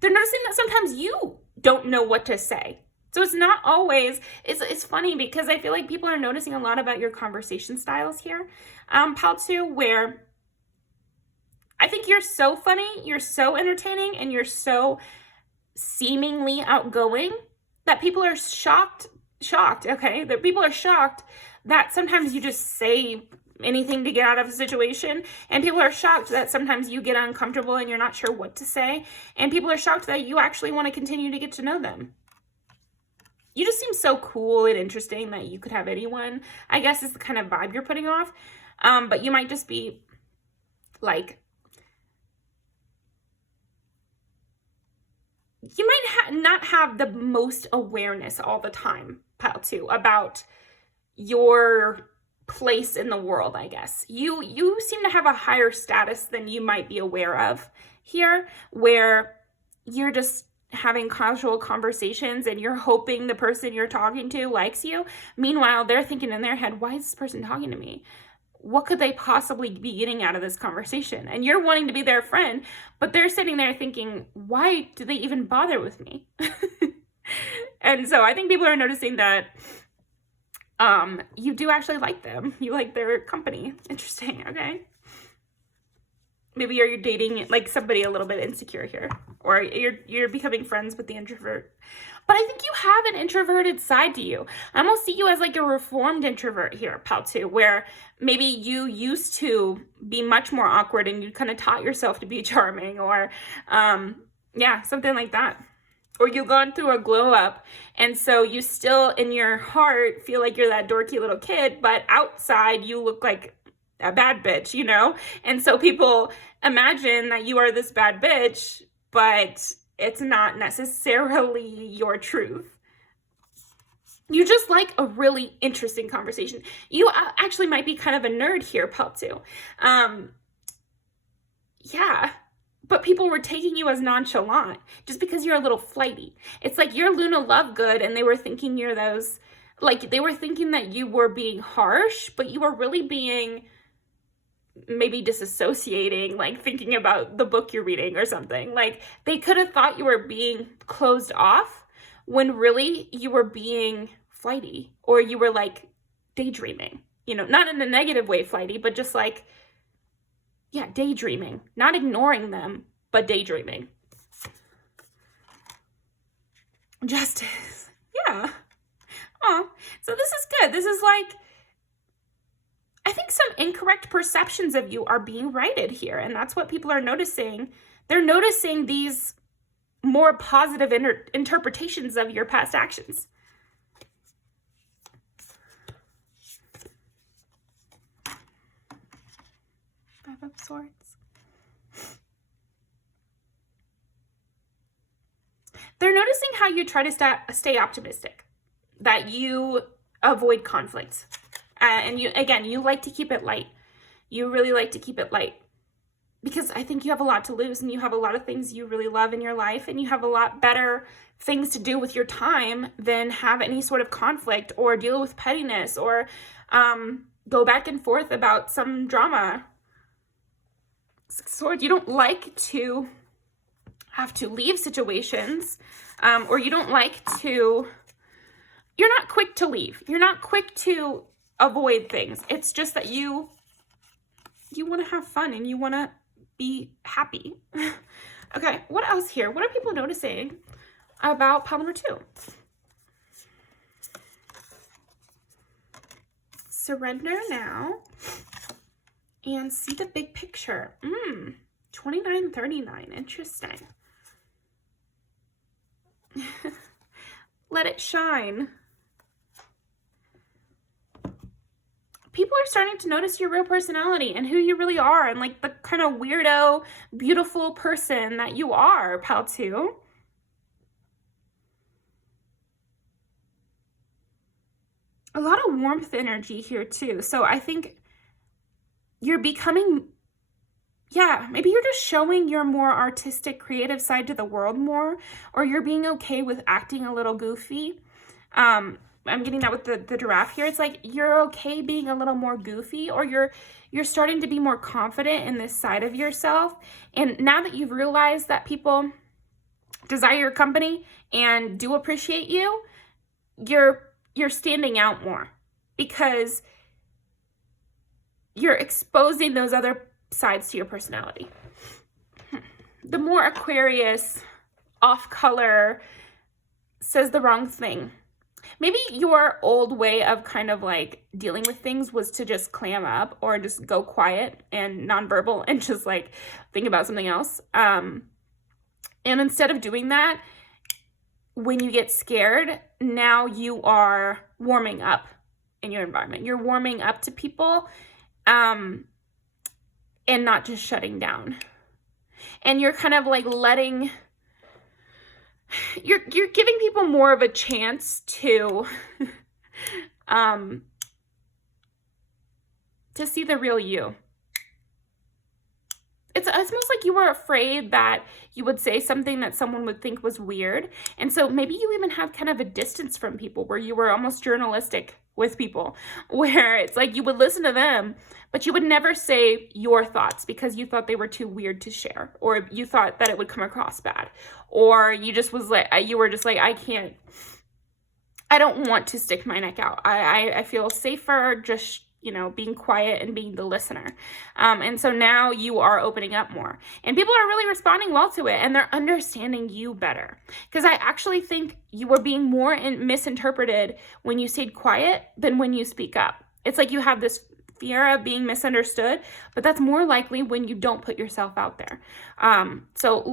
They're noticing that sometimes you don't know what to say. So it's not always, it's funny because I feel like people are noticing a lot about your conversation styles here, Pal 2, where I think you're so funny, you're so entertaining, and you're so seemingly outgoing that people are shocked, okay? That people are shocked that sometimes you just say anything to get out of a situation, and people are shocked that sometimes you get uncomfortable and you're not sure what to say, and people are shocked that you actually want to continue to get to know them. You just seem so cool and interesting that you could have anyone, I guess, is the kind of vibe you're putting off. But you might just be like, you might not have the most awareness all the time, Pile 2, about your place in the world, I guess. You seem to have a higher status than you might be aware of here, where you're just having casual conversations and you're hoping the person you're talking to likes you. Meanwhile, they're thinking in their head, why is this person talking to me? What could they possibly be getting out of this conversation? And you're wanting to be their friend, but they're sitting there thinking, why do they even bother with me? And so I think people are noticing that you do actually like them. You like their company. Interesting, okay? Maybe you're dating like somebody a little bit insecure here, or you're becoming friends with the introvert. But I think you have an introverted side to you. I almost see you as like a reformed introvert here, Pal 2, where maybe you used to be much more awkward and you kind of taught yourself to be charming, or yeah, something like that. Or you've gone through a glow up, and so you still in your heart feel like you're that dorky little kid, but outside you look like a bad bitch, you know? And so people imagine that you are this bad bitch, but it's not necessarily your truth. You just like a really interesting conversation. You actually might be kind of a nerd here, Pal 2. Yeah, but people were taking you as nonchalant just because you're a little flighty. It's like you're Luna Lovegood, and they were thinking you're those, like they were thinking that you were being harsh, but you were really being maybe disassociating, like thinking about the book you're reading or something. Like they could have thought you were being closed off when really you were being flighty, or you were like daydreaming, you know, not in a negative way flighty, but just like, yeah, daydreaming, not ignoring them, but daydreaming. Justice. Yeah. Oh, so this is good. This is like, I think some incorrect perceptions of you are being righted here. And that's what people are noticing. They're noticing these more positive interpretations of your past actions. Five of Swords. They're noticing how you try to stay optimistic, that you avoid conflict. And you like to keep it light. You really like to keep it light because I think you have a lot to lose, and you have a lot of things you really love in your life, and you have a lot better things to do with your time than have any sort of conflict or deal with pettiness or go back and forth about some drama. Six of Swords, you don't like to have to leave situations, or you don't like to, you're not quick to leave. You're not quick to avoid things. It's just that you want to have fun and you want to be happy. Okay, what else here? What are people noticing about pile number 2? Surrender now and see the big picture. 2939, interesting. Let it shine. People are starting to notice your real personality and who you really are, and like the kind of weirdo, beautiful person that you are, pile 2. A lot of warmth energy here too. So I think you're becoming, maybe you're just showing your more artistic, creative side to the world more, or you're being okay with acting a little goofy. I'm getting that with the giraffe here. It's like you're okay being a little more goofy, or you're starting to be more confident in this side of yourself. And now that you've realized that people desire your company and do appreciate you, you're standing out more because you're exposing those other sides to your personality. The more Aquarius, off color, says the wrong thing. Maybe your old way of kind of like dealing with things was to just clam up or just go quiet and nonverbal and just like think about something else. And instead of doing that, when you get scared, now you are warming up in your environment. You're warming up to people, and not just shutting down. And you're kind of like you're giving people more of a chance to see the real you. It's almost like you were afraid that you would say something that someone would think was weird. And so maybe you even have kind of a distance from people where you were almost journalistic with people, where it's like you would listen to them, but you would never say your thoughts because you thought they were too weird to share, or you thought that it would come across bad, or you were just like, I don't want to stick my neck out. I feel safer just, being quiet and being the listener. And so now you are opening up more, and people are really responding well to it, and they're understanding you better. Because I actually think you were being more misinterpreted when you stayed quiet than when you speak up. It's like you have this fear of being misunderstood, but that's more likely when you don't put yourself out there. So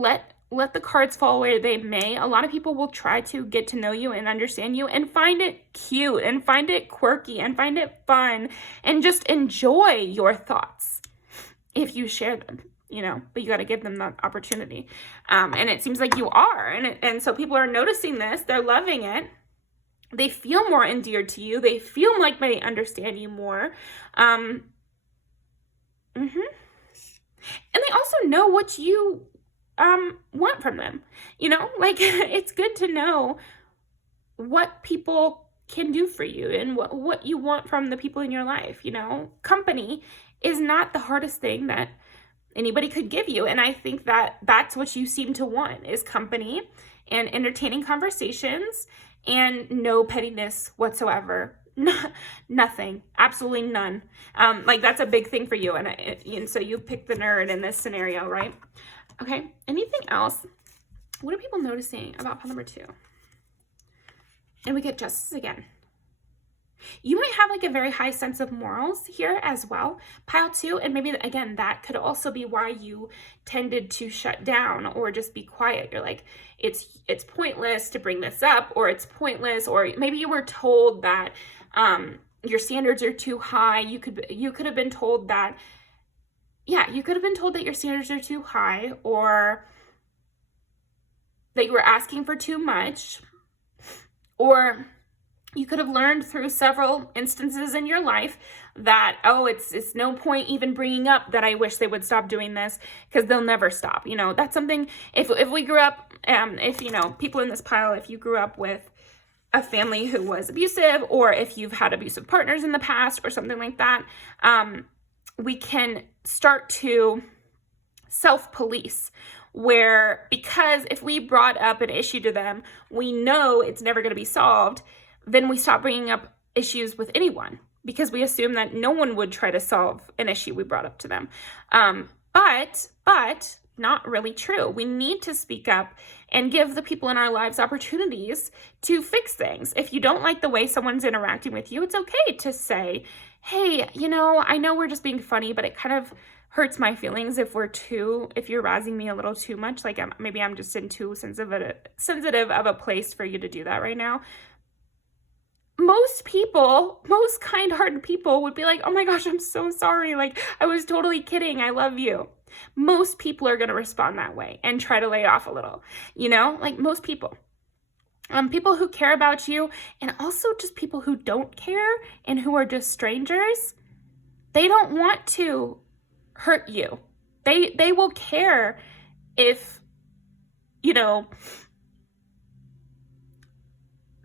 let the cards fall where they may. A lot of people will try to get to know you and understand you and find it cute and find it quirky and find it fun and just enjoy your thoughts if you share them, but you got to give them that opportunity. And it seems like you are. And so people are noticing this. They're loving it. They feel more endeared to you. They feel like they understand you more. And they also know what you want from them. It's good to know what people can do for you and what you want from the people in your life. Company is not the hardest thing that anybody could give you. And I think that that's what you seem to want, is company and entertaining conversations and no pettiness whatsoever. Nothing, absolutely none. That's a big thing for you. And so you pick the nerd in this scenario, right? Okay, anything else? What are people noticing about pile number 2? And we get Justice again. You might have like a very high sense of morals here as well, pile 2, and maybe again that could also be why you tended to shut down or just be quiet. You're like, it's pointless to bring this up, or it's pointless, or maybe you were told that your standards are too high. You could have been told that. Yeah, you could have been told that your standards are too high, or that you were asking for too much, or you could have learned through several instances in your life that, it's no point even bringing up that I wish they would stop doing this, because they'll never stop. That's something, if we grew up, people in this pile, if you grew up with a family who was abusive, or if you've had abusive partners in the past or something like that, we can start to self-police, where because if we brought up an issue to them, we know it's never going to be solved, then we stop bringing up issues with anyone because we assume that no one would try to solve an issue we brought up to them. But not really true. We need to speak up and give the people in our lives opportunities to fix things. If you don't like the way someone's interacting with you, it's okay to say, hey, I know we're just being funny, but it kind of hurts my feelings if you're razzing me a little too much. Like maybe I'm just in too sensitive of a place for you to do that right now. Most kind-hearted people would be like, oh my gosh, I'm so sorry. Like, I was totally kidding. I love you. Most people are going to respond that way and try to lay off a little, like most people. People who care about you, and also just people who don't care and who are just strangers, they don't want to hurt you. They will care if,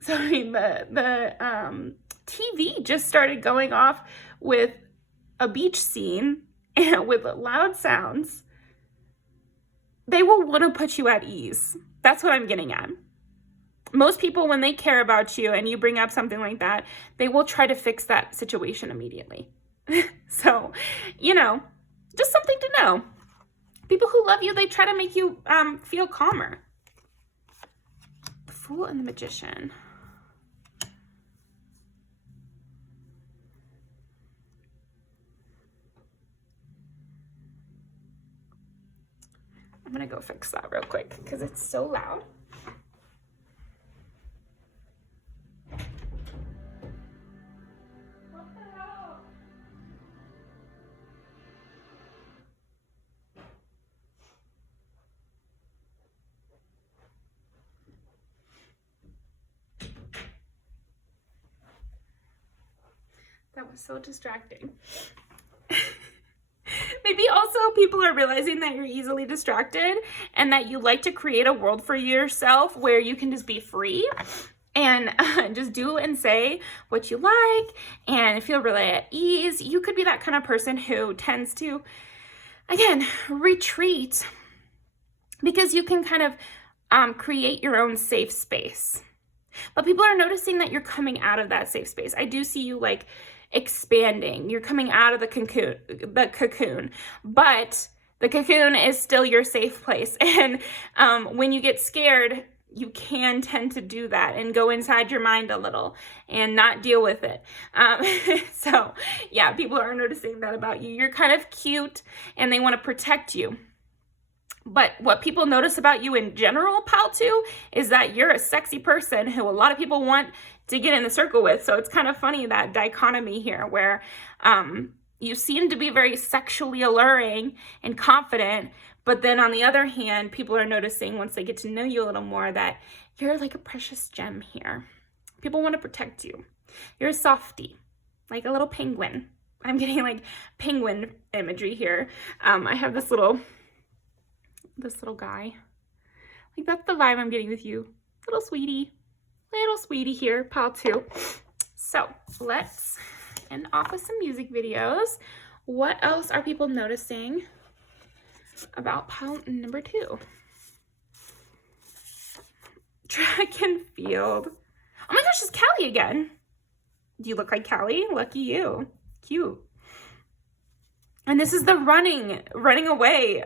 sorry, the TV just started going off with a beach scene and with loud sounds. They will want to put you at ease. That's what I'm getting at. Most people, when they care about you and you bring up something like that, they will try to fix that situation immediately. So, just something to know. People who love you, they try to make you feel calmer. The Fool and the Magician. I'm gonna go fix that real quick because it's so loud. What the hell? That was so distracting. Maybe also people are realizing that you're easily distracted and that you like to create a world for yourself where you can just be free and just do and say what you like and feel really at ease. You could be that kind of person who tends to, again, retreat because you can kind of create your own safe space. But people are noticing that you're coming out of that safe space. I do see you like expanding. You're coming out of the cocoon, but the cocoon is still your safe place. And when you get scared, you can tend to do that and go inside your mind a little and not deal with it. So yeah, people are noticing that about you. You're kind of cute and they want to protect you. But what people notice about you in general, pal, too, is that you're a sexy person who a lot of people want to get in the circle with. So it's kind of funny, that dichotomy here where you seem to be very sexually alluring and confident, but then on the other hand, people are noticing once they get to know you a little more that you're like a precious gem here. People want to protect you. You're a softie, like a little penguin. I'm getting like penguin imagery here. I have this little guy. Like that's the vibe I'm getting with you. Little sweetie here, pal too. So let's end off with some music videos. What else are people noticing about pal number 2? Track and field. Oh my gosh, it's Callie again. Do you look like Callie? Lucky you. Cute. And this is the running away,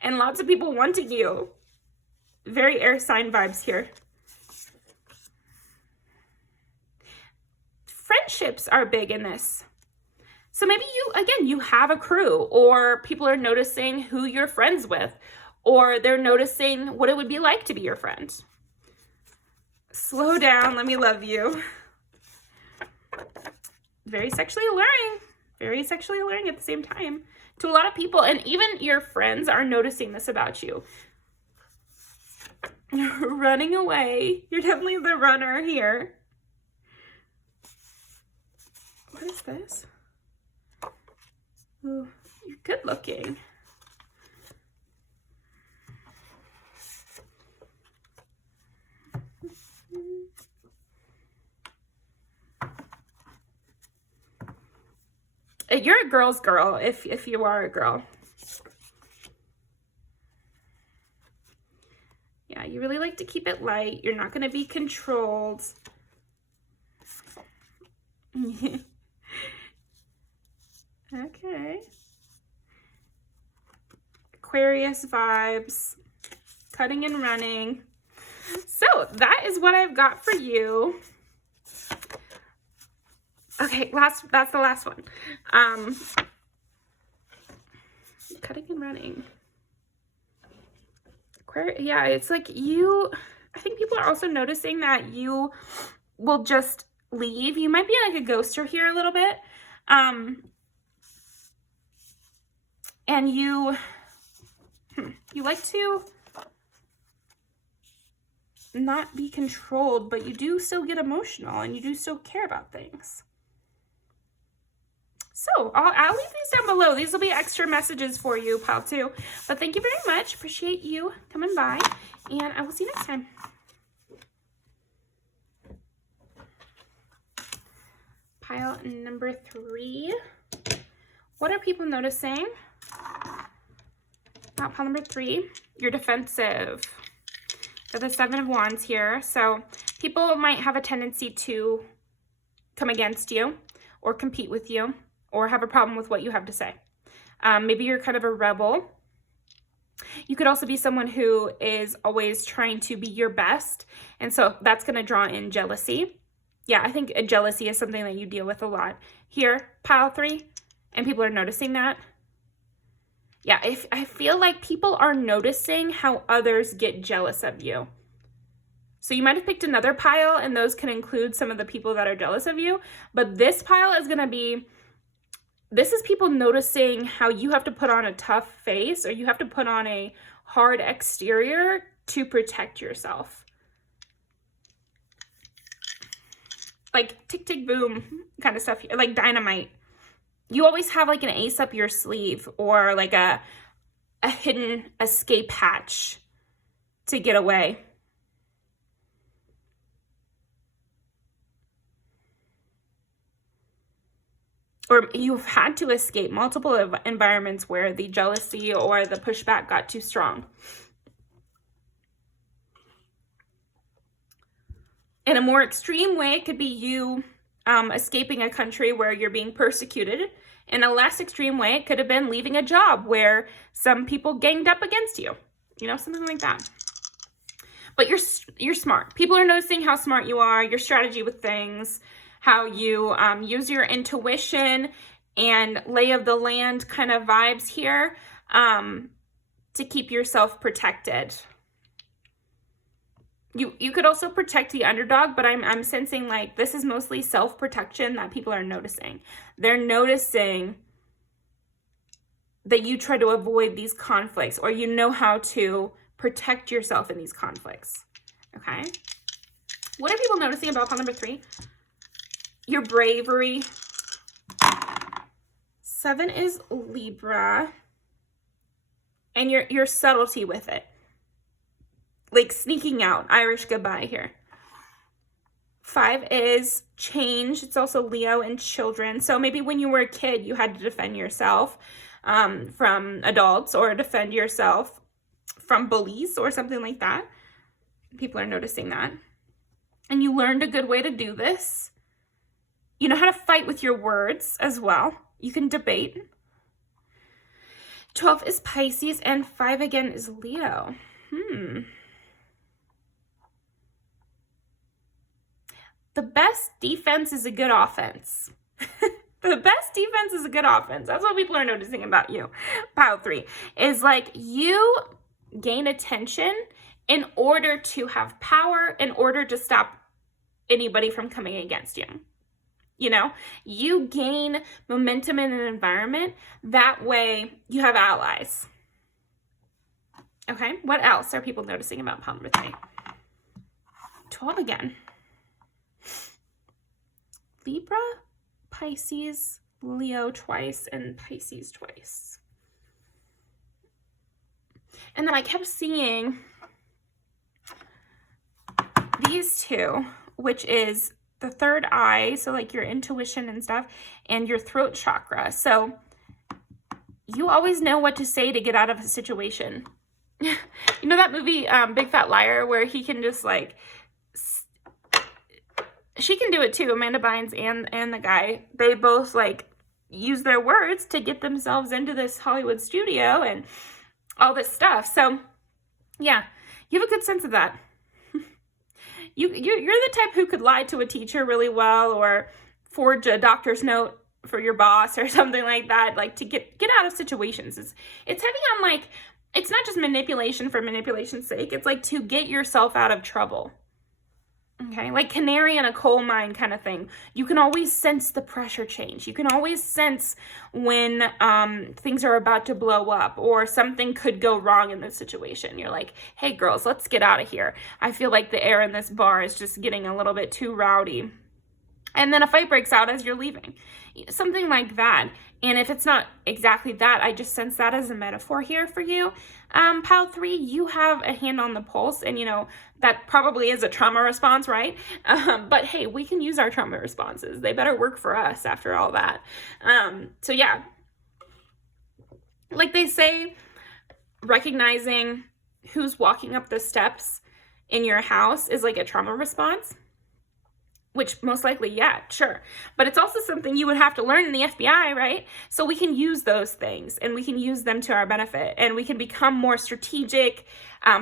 and lots of people wanting you. Very air sign vibes here. Friendships are big in this. So maybe you have a crew, or people are noticing who you're friends with, or they're noticing what it would be like to be your friend. Slow down, let me love you. Very sexually alluring. Very sexually alluring at the same time to a lot of people, and even your friends are noticing this about you. Running away. You're definitely the runner here. What is this? Ooh, you're good looking. You're a girl's girl if you are a girl. Yeah, you really like to keep it light. You're not going to be controlled. Okay. Aquarius vibes. Cutting and running. So that is what I've got for you. Okay, that's the last one. Cutting and running. Yeah, it's like I think people are also noticing that you will just leave. You might be like a ghoster here a little bit. And you like to not be controlled, but you do still get emotional and you do still care about things. So I'll leave these down below. These will be extra messages for you, pile 2. But thank you very much. Appreciate you coming by, and I will see you next time. Pile number 3. What are people noticing? Pile number 3, you're defensive. Got the 7 of Wands here. So people might have a tendency to come against you or compete with you or have a problem with what you have to say. Maybe you're kind of a rebel. You could also be someone who is always trying to be your best. And so that's going to draw in jealousy. Yeah, I think jealousy is something that you deal with a lot. Here, pile 3, and people are noticing that. Yeah, I feel like people are noticing how others get jealous of you. So you might have picked another pile, and those can include some of the people that are jealous of you. But this pile is going to be, this is people noticing how you have to put on a tough face, or you have to put on a hard exterior to protect yourself. Like tick, tick, boom kind of stuff, like dynamite. You always have like an ace up your sleeve or like a hidden escape hatch to get away. Or you've had to escape multiple environments where the jealousy or the pushback got too strong. In a more extreme way, it could be you escaping a country where you're being persecuted. In a less extreme way, it could have been leaving a job where some people ganged up against you. You know, something like that. But you're smart. People are noticing how smart you are, your strategy with things, how you use your intuition and lay of the land kind of vibes here to keep yourself protected. You could also protect the underdog, but I'm sensing like this is mostly self-protection that people are noticing. They're noticing that you try to avoid these conflicts, or you know how to protect yourself in these conflicts. Okay? What are people noticing about pile number 3? Your bravery. 7 is Libra. And your subtlety with it. Like sneaking out, Irish goodbye here. 5 is change. It's also Leo and children. So maybe when you were a kid, you had to defend yourself from adults, or defend yourself from bullies or something like that. People are noticing that. And you learned a good way to do this. You know how to fight with your words as well. You can debate. 12 is Pisces, and 5 again is Leo. The best defense is a good offense. The best defense is a good offense. That's what people are noticing about you. Pile 3 is like you gain attention in order to have power, in order to stop anybody from coming against you. You know, you gain momentum in an environment. That way you have allies. Okay, what else are people noticing about pile number 3? 12 again. Libra, Pisces, Leo twice, and Pisces twice. And then I kept seeing these two, which is the third eye, so like your intuition and stuff, and your throat chakra. So you always know what to say to get out of a situation. You know that movie, Big Fat Liar, where he can just like, she can do it too, Amanda Bynes and the guy. They both like use their words to get themselves into this Hollywood studio and all this stuff. So yeah, you have a good sense of that. You're the type who could lie to a teacher really well, or forge a doctor's note for your boss or something like that, like to get out of situations. It's heavy on like, it's not just manipulation for manipulation's sake. It's like to get yourself out of trouble. Okay, like canary in a coal mine kind of thing. You can always sense the pressure change. You can always sense when things are about to blow up or something could go wrong in this situation. You're like, hey girls, let's get out of here. I feel like the air in this bar is just getting a little bit too rowdy. And then a fight breaks out as you're leaving. Something like that. And if it's not exactly that, I just sense that as a metaphor here for you. Pile 3, you have a hand on the pulse, and you know, that probably is a trauma response, right? But hey, we can use our trauma responses. They better work for us after all that. So yeah, like they say, recognizing who's walking up the steps in your house is like a trauma response. Which most likely, yeah, sure. But it's also something you would have to learn in the FBI, right? So we can use those things and we can use them to our benefit, and we can become more strategic,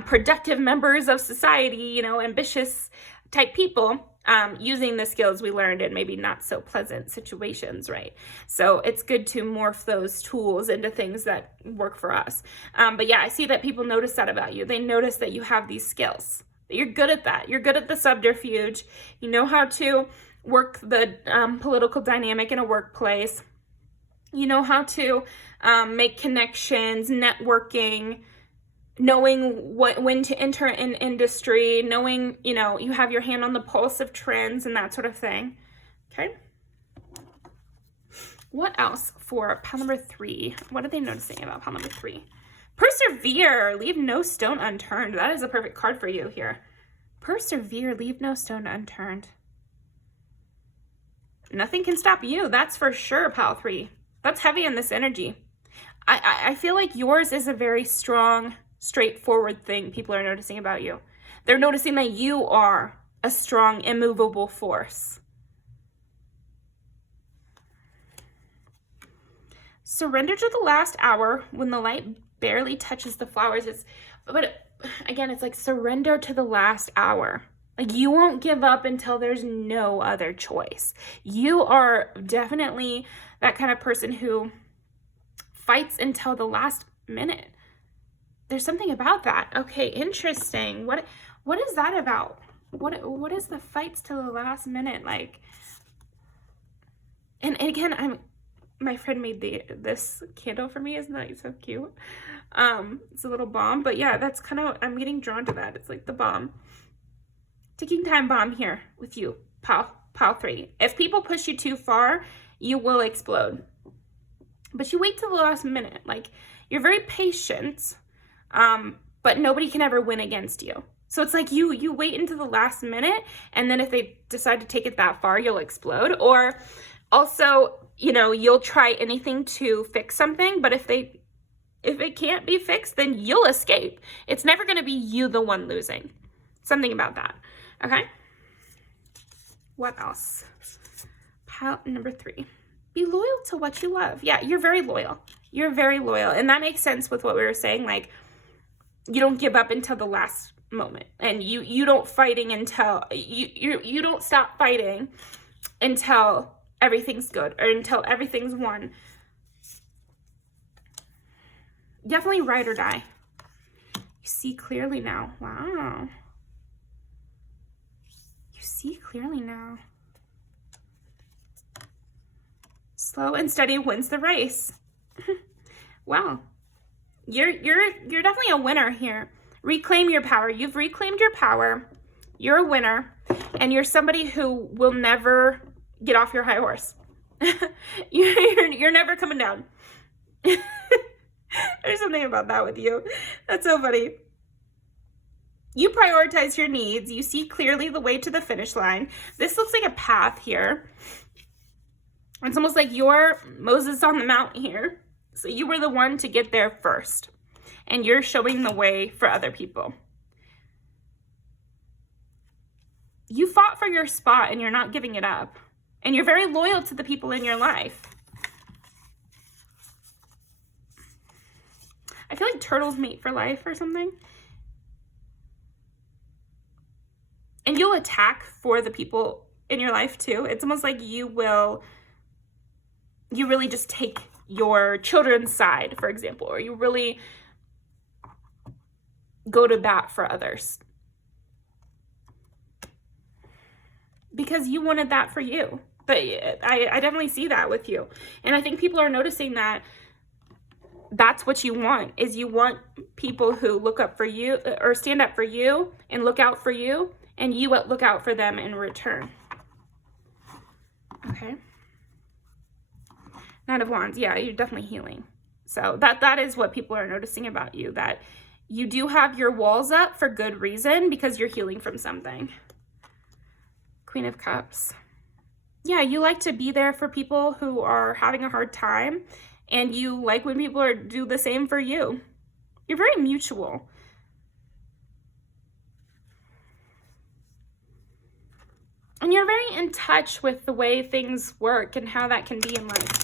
productive members of society, you know, ambitious type people, using the skills we learned in maybe not so pleasant situations, right? So it's good to morph those tools into things that work for us. But yeah, I see that people notice that about you. They notice that you have these skills. You're good at that. You're good at the subterfuge. You know how to work the political dynamic in a workplace. You know how to make connections, networking, knowing when to enter an industry, knowing, you know, you have your hand on the pulse of trends and that sort of thing. Okay. What else for pile number 3? What are they noticing about pile number 3? Persevere, leave no stone unturned. That is a perfect card for you here. Persevere, leave no stone unturned. Nothing can stop you, that's for sure, pile 3. That's heavy in this energy. I feel like yours is a very strong, straightforward thing people are noticing about you. They're noticing that you are a strong, immovable force. Surrender to the last hour when the light barely touches the flowers. Again, it's like surrender to the last hour. Like you won't give up until there's no other choice. You are definitely that kind of person who fights until the last minute. There's something about that. Okay, interesting. What is that about? What is the fights till the last minute like? And again, my friend made this candle for me. Isn't that so cute? It's a little bomb, but yeah, that's kind of, I'm getting drawn to that. It's like the bomb. Ticking time bomb here with you, pile 3. If people push you too far, you will explode. But you wait till the last minute. Like, you're very patient, but nobody can ever win against you. So it's like you wait until the last minute, and then if they decide to take it that far, you'll explode. Or also, you know, you'll try anything to fix something, but if it can't be fixed, then you'll escape. It's never going to be you the one losing. Something about that. Okay? What else? Pile number 3. Be loyal to what you love. Yeah, you're very loyal. You're very loyal. And that makes sense with what we were saying. Like, you don't give up until the last moment. And you don't fighting until, you don't stop fighting until everything's good or until everything's won. Definitely ride or die. You see clearly now. Wow. You see clearly now. Slow and steady wins the race. Wow. You're definitely a winner here. Reclaim your power. You've reclaimed your power. You're a winner. And you're somebody who will never get off your high horse. You're never coming down. There's something about that with you. That's so funny. You prioritize your needs. You see clearly the way to the finish line. This looks like a path here. It's almost like you're Moses on the mount here. So you were the one to get there first. and you're showing the way for other people. You fought for your spot and you're not giving it up. And you're very loyal to the people in your life. I feel like turtles mate for life or something. And you'll attack for the people in your life too. It's almost like you really just take your children's side, for example, or you really go to bat for others. Because you wanted that for you. But I definitely see that with you. And I think people are noticing that that's what you want, is you want people who look up for you or stand up for you and look out for you, and you look out for them in return. Okay. Knight of Wands. Yeah, you're definitely healing. So that is what people are noticing about you, that you do have your walls up for good reason, because you're healing from something. Queen of Cups. Yeah, you like to be there for people who are having a hard time, and you like when people do the same for you. You're very mutual. And you're very in touch with the way things work and how that can be in life.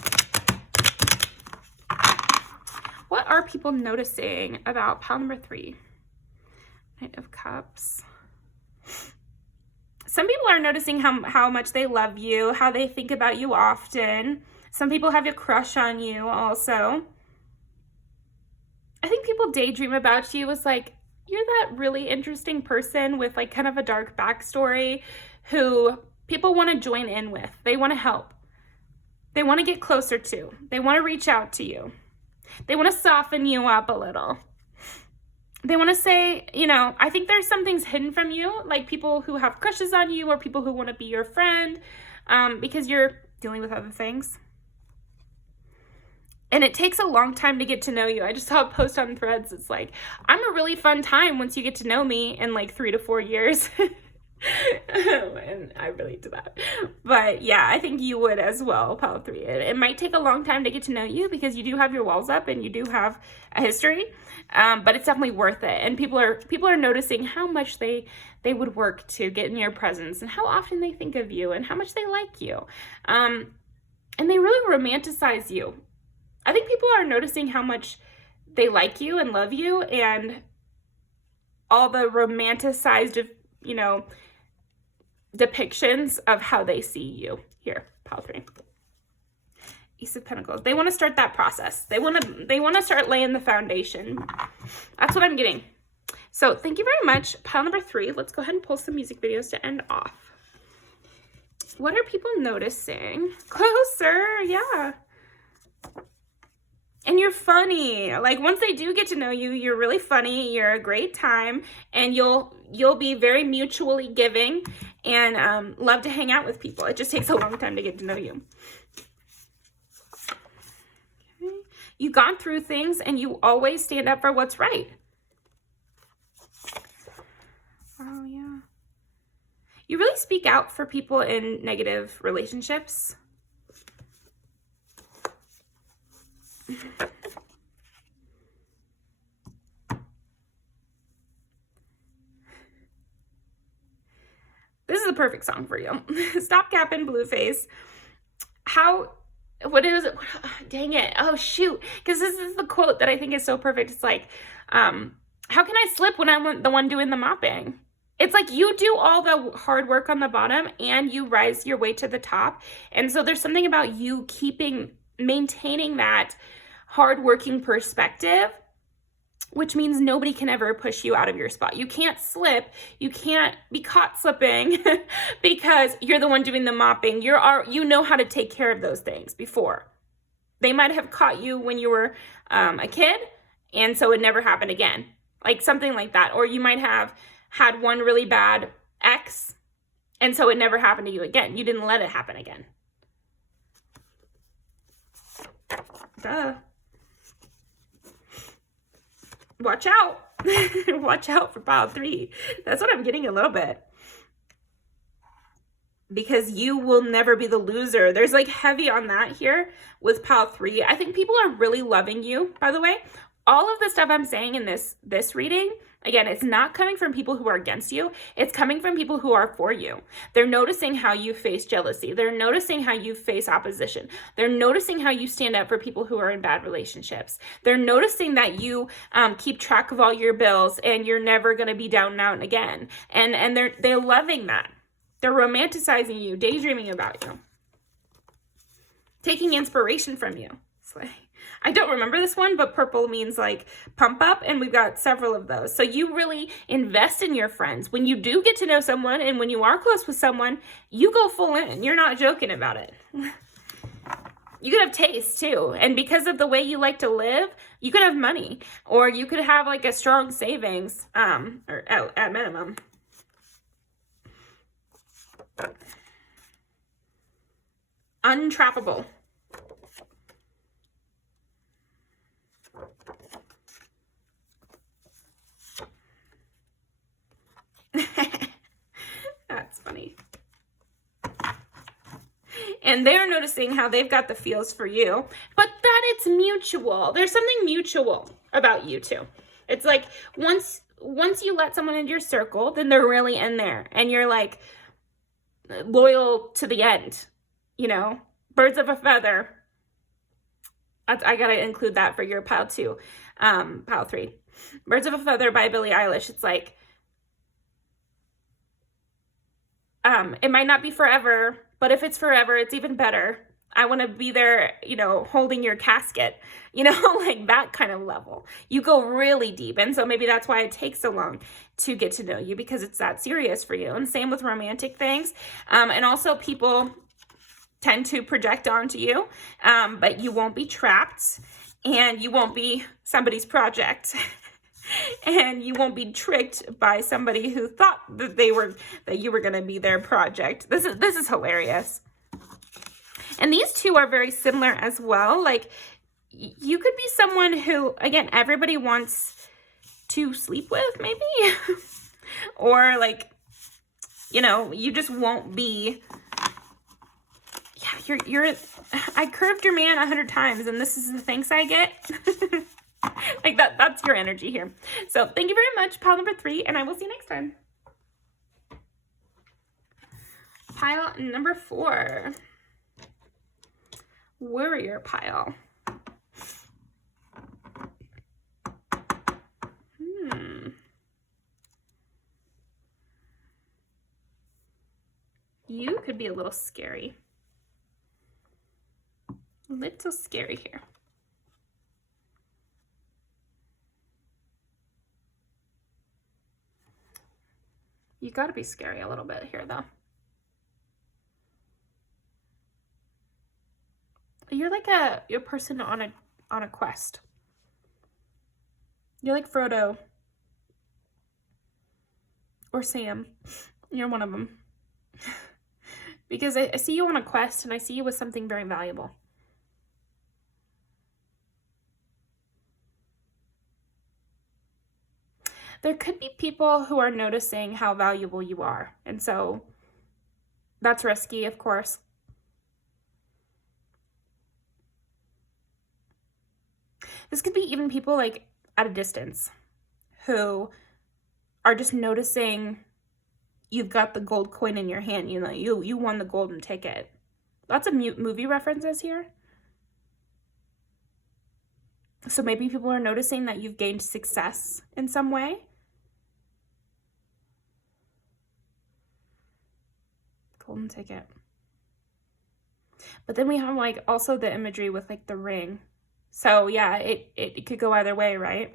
What are people noticing about pile number 3? Knight of Cups. Some people are noticing how much they love you, how they think about you often. Some people have a crush on you also. I think people daydream about you as like, you're that really interesting person with like kind of a dark backstory who people want to join in with. They want to help. They want to get closer to. They want to reach out to you. They want to soften you up a little. They want to say, you know, I think there's some things hidden from you, like people who have crushes on you or people who want to be your friend, because you're dealing with other things. And it takes a long time to get to know you. I just saw a post on Threads. It's like, I'm a really fun time once you get to know me in like 3 to 4 years. And I relate to that. But yeah, I think you would as well, pile 3. It might take a long time to get to know you because you do have your walls up and you do have a history. But it's definitely worth it. And people are noticing how much they would work to get in your presence and how often they think of you and how much they like you. And they really romanticize you. I think people are noticing how much they like you and love you and all the romanticized, you know, depictions of how they see you. Here, pile 3. Ace of Pentacles. They want to start that process. They want to start laying the foundation. That's what I'm getting. So thank you very much. Pile number 3. Let's go ahead and pull some music videos to end off. What are people noticing? Closer, yeah. And you're funny. Like once they do get to know you, you're really funny. You're a great time, and you'll be very mutually giving and love to hang out with people. It just takes a long time to get to know you. Okay. You've gone through things, and you always stand up for what's right. Oh yeah. You really speak out for people in negative relationships. This is a perfect song for you. Stop capping, Blueface. What is it? Dang it. Oh, shoot. Because this is the quote that I think is so perfect. It's like, how can I slip when I'm the one doing the mopping? It's like you do all the hard work on the bottom and you rise your way to the top. And so there's something about you maintaining that hardworking perspective, which means nobody can ever push you out of your spot. You can't slip. You can't be caught slipping because you're the one doing the mopping. You know how to take care of those things before. They might have caught you when you were a kid, and so it never happened again. Like something like that. Or you might have had one really bad ex, and so it never happened to you again. You didn't let it happen again. Duh. Watch out. Watch out for pile 3. That's what I'm getting a little bit. Because you will never be the loser. There's like heavy on that here with pile 3. I think people are really loving you, by the way. all of the stuff I'm saying in this reading, again, it's not coming from people who are against you. It's coming from people who are for you. They're noticing how you face jealousy. They're noticing how you face opposition. They're noticing how you stand up for people who are in bad relationships. They're noticing that you keep track of all your bills and you're never going to be down and out again. And they're loving that. They're romanticizing you, daydreaming about you, taking inspiration from you. It's like, I don't remember this one, but purple means like pump up, and we've got several of those. So you really invest in your friends. When you do get to know someone and when you are close with someone, you go full in. You're not joking about it. You could have taste too. And because of the way you like to live, you could have money, or you could have like a strong savings, or at minimum. Untrappable. That's funny. And they're noticing how they've got the feels for you, but that it's mutual. There's something mutual about you two. It's like once you let someone into your circle, then they're really in there, and you're like loyal to the end, you know, birds of a feather. I gotta include that for your pile 2, pile 3. Birds of a Feather by Billie Eilish. It's like, it might not be forever, but if it's forever, it's even better. I want to be there, you know, holding your casket, you know, like that kind of level. You go really deep. And so maybe that's why it takes so long to get to know you, because it's that serious for you. And same with romantic things. And also people tend to project onto you, but you won't be trapped, and you won't be somebody's project. And you won't be tricked by somebody who thought that you were going to be their project. This is hilarious. And these two are very similar as well. Like, you could be someone who, again, everybody wants to sleep with, maybe. Or like, you know, you just won't be. Yeah, you're I curved your man 100 times, and this is the thanks I get. Like that's your energy here. So thank you very much, pile number 3, and I will see you next time. Pile number 4. Warrior pile. You could be a little scary. A little scary here. You got to be scary a little bit here, though. You're like a person on a quest. You're like Frodo or Sam. You're one of them. Because I see you on a quest, and I see you with something very valuable. There could be people who are noticing how valuable you are. And so that's risky, of course. This could be even people like at a distance who are just noticing you've got the gold coin in your hand. You know, you won the golden ticket. Lots of movie references here. So maybe people are noticing that you've gained success in some way. Golden ticket. But then we have like also the imagery with like the ring. So yeah, it could go either way, right?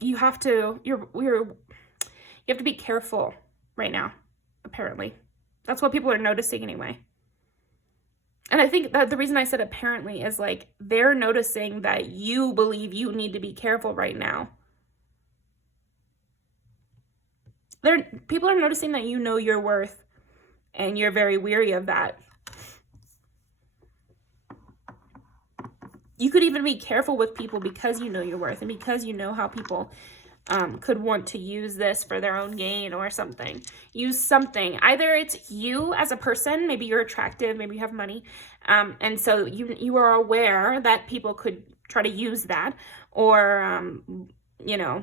You have to be careful right now, apparently. That's what people are noticing anyway. And I think that the reason I said apparently is like they're noticing that you believe you need to be careful right now. People are noticing that you know your worth, and you're very weary of that. You could even be careful with people because you know your worth, and because you know how people could want to use this for their own gain or something. Use something. Either it's you as a person, maybe you're attractive, maybe you have money, and so you are aware that people could try to use that, or, you know,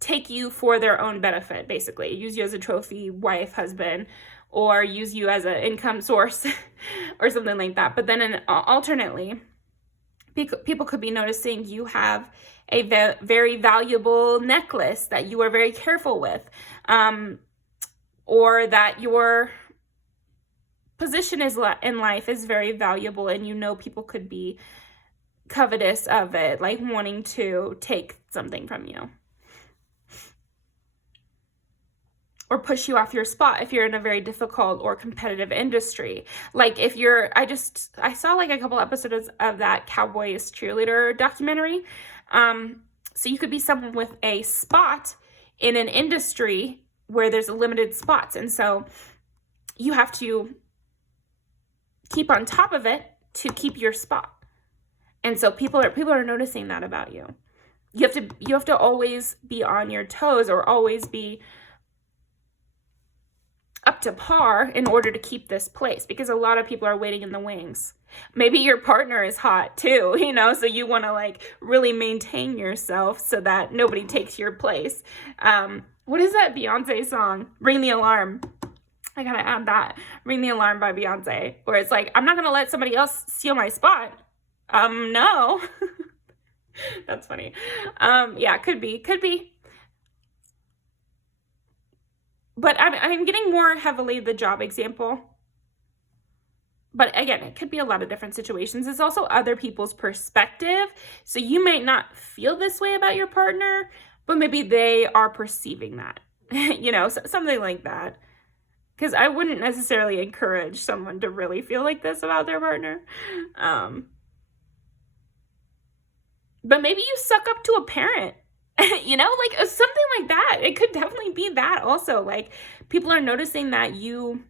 take you for their own benefit, basically. Use you as a trophy wife, husband, or use you as an income source or something like that. But then alternately, people could be noticing you have a very valuable necklace that you are very careful with, or that your position in life is very valuable, and you know people could be covetous of it, like wanting to take something from you or push you off your spot if you're in a very difficult or competitive industry. Like if you're, I saw like a couple episodes of that Cowboys cheerleader documentary. So you could be someone with a spot in an industry where there's limited spots. And so you have to keep on top of it to keep your spot. And so people are noticing that about you. You have to always be on your toes, or always be up to par in order to keep this place, because a lot of people are waiting in the wings. Maybe your partner is hot too, you know, so you want to like really maintain yourself so that nobody takes your place. What is that Beyonce song? Ring the Alarm. I gotta add that. Ring the Alarm by Beyonce, where it's like, I'm not gonna let somebody else steal my spot. No. That's funny. Yeah, could be. But I'm getting more heavily the job example. But again, it could be a lot of different situations. It's also other people's perspective. So you might not feel this way about your partner, but maybe they are perceiving that, you know, something like that. Because I wouldn't necessarily encourage someone to really feel like this about their partner. But maybe you suck up to a parent. You know, like something like that. It could definitely be that also. Like people are noticing that you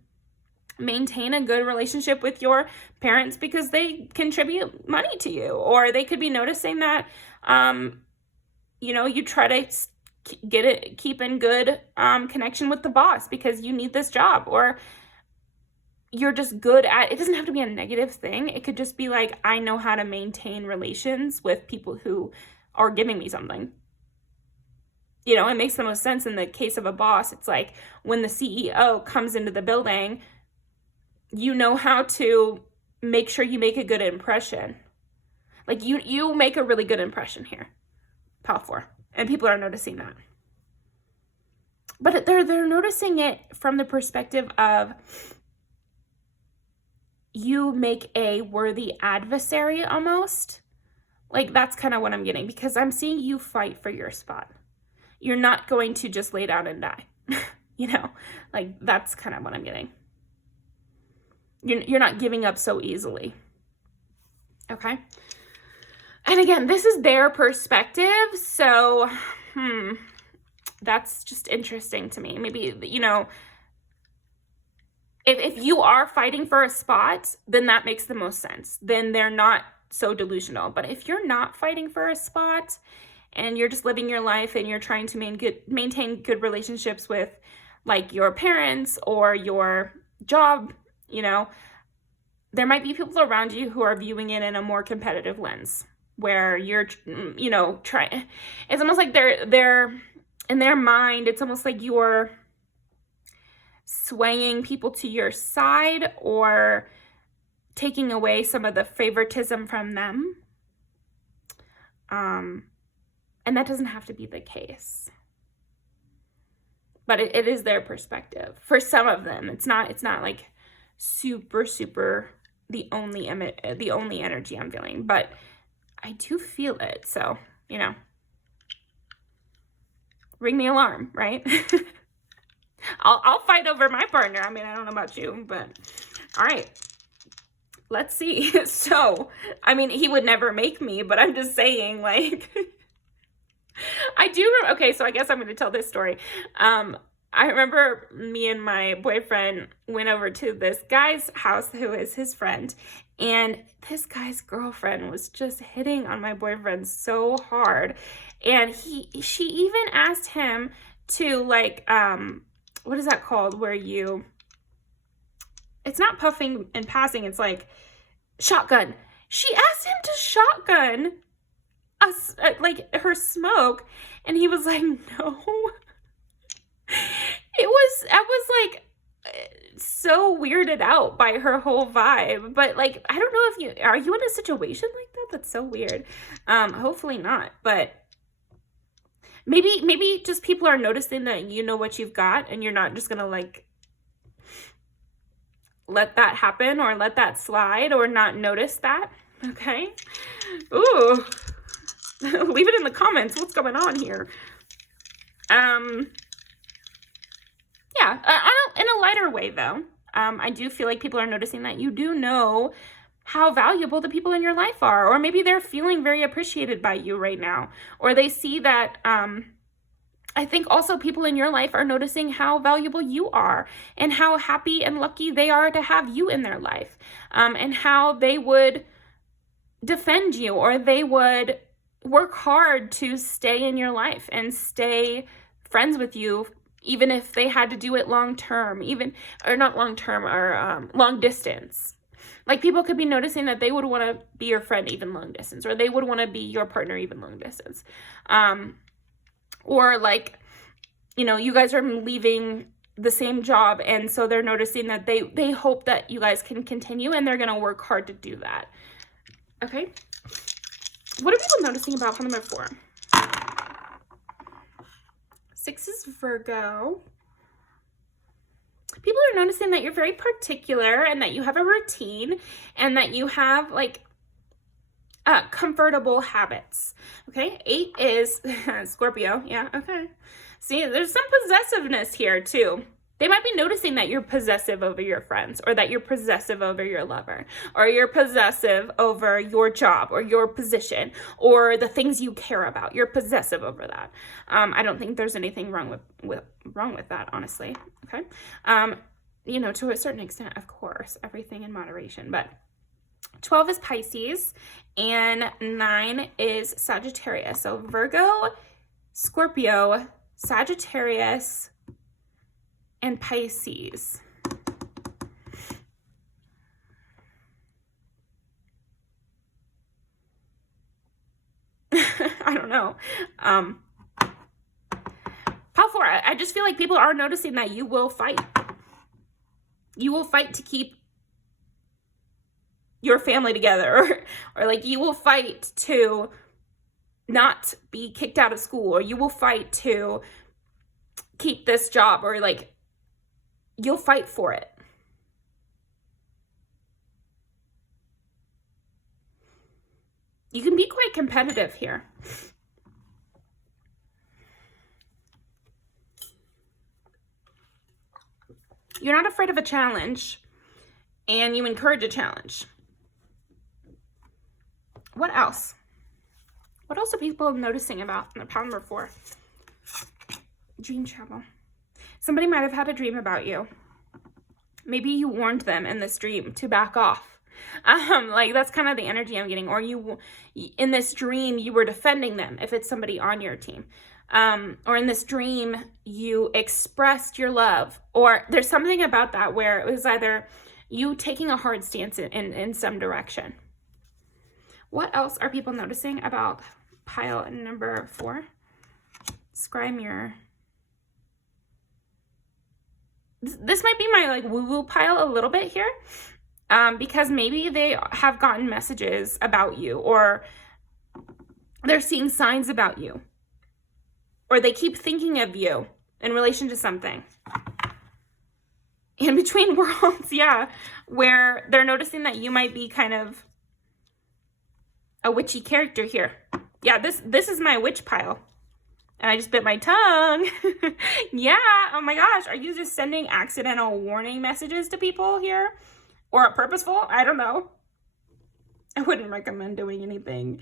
maintain a good relationship with your parents because they contribute money to you. Or they could be noticing that, you know, you try to keep in good connection with the boss because you need this job. Or you're just good at, it doesn't have to be a negative thing. It could just be like, I know how to maintain relations with people who are giving me something. You know, it makes the most sense in the case of a boss. It's like when the CEO comes into the building, you know how to make sure you make a good impression. Like you make a really good impression here, Pal 4. And people are noticing that. But they're noticing it from the perspective of you make a worthy adversary almost. Like that's kind of what I'm getting, because I'm seeing you fight for your spot. You're not going to just lay down and die. You know, like that's kind of what I'm getting. You're not giving up so easily. Okay. And again, this is their perspective. So, that's just interesting to me. Maybe, you know, if you are fighting for a spot, then that makes the most sense. Then they're not so delusional. But if you're not fighting for a spot and you're just living your life and you're trying to maintain good relationships with like your parents or your job, you know, there might be people around you who are viewing it in a more competitive lens where you're, you know, trying, it's almost like they're in their mind, it's almost like you're swaying people to your side or taking away some of the favoritism from them. And that doesn't have to be the case. But it is their perspective. For some of them, it's not like super the only energy I'm feeling, but I do feel it. So, you know, ring the alarm, right? I'll fight over my partner. I mean, I don't know about you, but all right. Let's see. So, I mean, he would never make me, but I'm just saying, like, I do. Okay, so I guess I'm going to tell this story. I remember me and my boyfriend went over to this guy's house who is his friend, and this guy's girlfriend was just hitting on my boyfriend so hard, and she even asked him to, like, what is that called, where you, it's not puffing and passing, it's like shotgun. She asked him to shotgun like her smoke, and he was like, no. I was like so weirded out by her whole vibe. But like, I don't know if are you in a situation like that? That's so weird. Hopefully not, but maybe just people are noticing that you know what you've got, and you're not just gonna like let that happen or let that slide or not notice that. Okay. Ooh. Leave it in the comments. What's going on here? Yeah, in a lighter way though. I do feel like people are noticing that you do know how valuable the people in your life are, or maybe they're feeling very appreciated by you right now, or they see that, I think also people in your life are noticing how valuable you are and how happy and lucky they are to have you in their life, and how they would defend you, or they would work hard to stay in your life and stay friends with you, even if they had to do it long term, or not long term, or long distance. Like, people could be noticing that they would want to be your friend even long distance, or they would want to be your partner even long distance. Or like, you know, you guys are leaving the same job, and so they're noticing that they hope that you guys can continue, and they're going to work hard to do that. Okay. What are people noticing about pile number 4? 6 is Virgo. People are noticing that you're very particular, and that you have a routine, and that you have like comfortable habits. Okay. 8 is Scorpio. Yeah. Okay. See, there's some possessiveness here too. They might be noticing that you're possessive over your friends, or that you're possessive over your lover, or you're possessive over your job or your position or the things you care about. You're possessive over that. I don't think there's anything wrong with that, honestly. Okay. You know, to a certain extent, of course, everything in moderation, but 12 is Pisces and 9 is Sagittarius. So Virgo, Scorpio, Sagittarius, and Pisces. I don't know. Pile 4, I just feel like people are noticing that you will fight. You will fight to keep your family together, or like you will fight to not be kicked out of school, or you will fight to keep this job, or like you'll fight for it. You can be quite competitive here. You're not afraid of a challenge, and you encourage a challenge. What else? What else are people noticing about pile number 4? Dream travel. Somebody might have had a dream about you. Maybe you warned them in this dream to back off. Like, that's kind of the energy I'm getting. Or you, in this dream, you were defending them if it's somebody on your team. Or in this dream, you expressed your love. Or there's something about that where it was either you taking a hard stance in some direction. What else are people noticing about pile number 4? Scry mirror. This might be my like woo-woo pile a little bit here, because maybe they have gotten messages about you, or they're seeing signs about you, or they keep thinking of you in relation to something. In between worlds, yeah, where they're noticing that you might be kind of a witchy character here. Yeah, this is my witch pile. And I just bit my tongue. Yeah, oh my gosh. Are you just sending accidental warning messages to people here? Or purposeful? I don't know. I wouldn't recommend doing anything.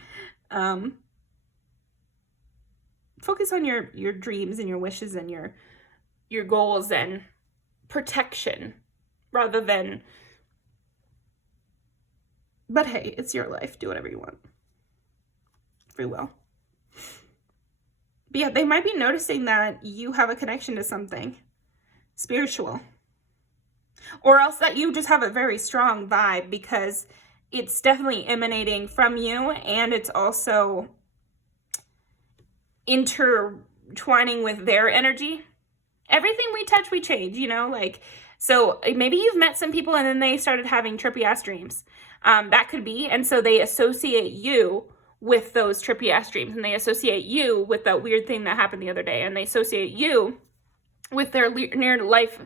Focus on your dreams and your wishes and your goals and protection rather than... But hey, it's your life. Do whatever you want. Free will. But yeah, they might be noticing that you have a connection to something spiritual. Or else that you just have a very strong vibe because it's definitely emanating from you, and it's also intertwining with their energy. Everything we touch, we change, you know, like, so maybe you've met some people and then they started having trippy ass dreams. That could be. And so they associate you with those trippy ass dreams, and they associate you with that weird thing that happened the other day, and they associate you with their near life,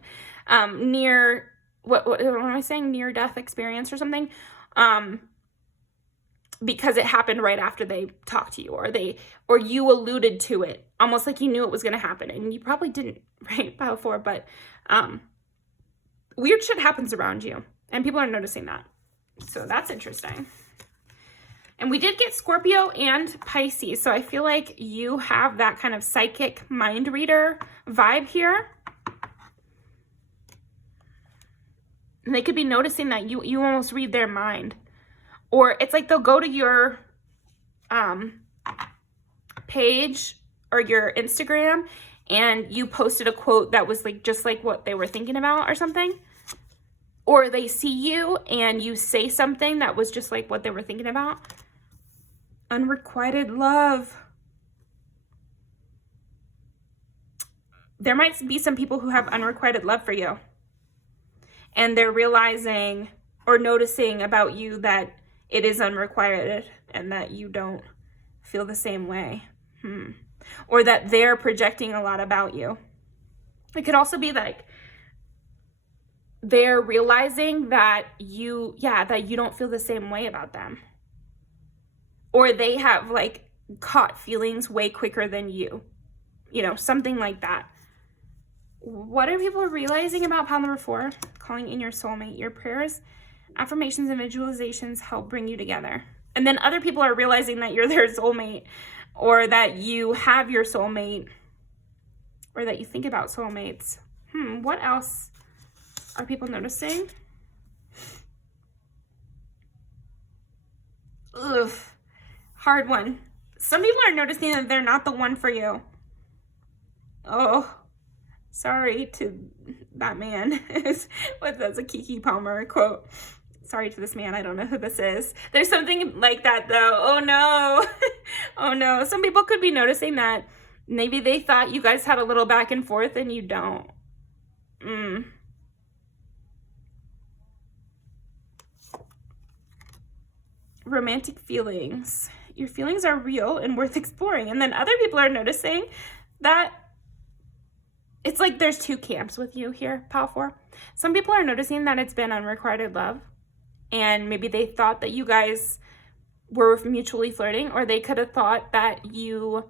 what am I saying? Near death experience or something. Because it happened right after they talked to you, or you alluded to it, almost like you knew it was going to happen, and you probably didn't, right, pile 4, but weird shit happens around you, and people are noticing that, so that's interesting. And we did get Scorpio and Pisces, so I feel like you have that kind of psychic mind reader vibe here. And they could be noticing that you almost read their mind. Or it's like they'll go to your page or your Instagram, and you posted a quote that was like just like what they were thinking about or something. Or they see you and you say something that was just like what they were thinking about. Unrequited love. There might be some people who have unrequited love for you, and they're realizing or noticing about you that it is unrequited and that you don't feel the same way. Or that they're projecting a lot about you. It could also be like they're realizing that you don't feel the same way about them. Or they have like caught feelings way quicker than you. You know, something like that. What are people realizing about pile number 4? Calling in your soulmate. Your prayers, affirmations, and visualizations help bring you together. And then other people are realizing that you're their soulmate, or that you have your soulmate, or that you think about soulmates. What else are people noticing? Ugh, hard one. Some people are noticing that they're not the one for you. Oh, sorry to that man. That's a Kiki Palmer quote. Sorry to this man. I don't know who this is. There's something like that though. Oh no. Oh no. Some people could be noticing that maybe they thought you guys had a little back and forth and you don't. Romantic feelings. Your feelings are real and worth exploring. And then other people are noticing that it's like there's 2 camps with you here, pile 4. Some people are noticing that it's been unrequited love, and maybe they thought that you guys were mutually flirting, or they could have thought that you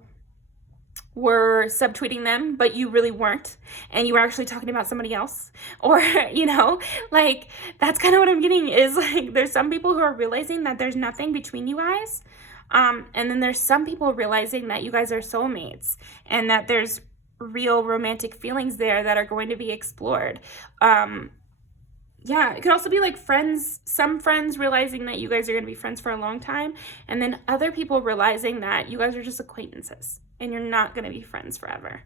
were subtweeting them, but you really weren't, and you were actually talking about somebody else. Or, you know, like, that's kind of what I'm getting is, like, there's some people who are realizing that there's nothing between you guys, and then there's some people realizing that you guys are soulmates, and that there's real romantic feelings there that are going to be explored. Yeah, it could also be like friends, some friends realizing that you guys are going to be friends for a long time, and then other people realizing that you guys are just acquaintances and you're not going to be friends forever.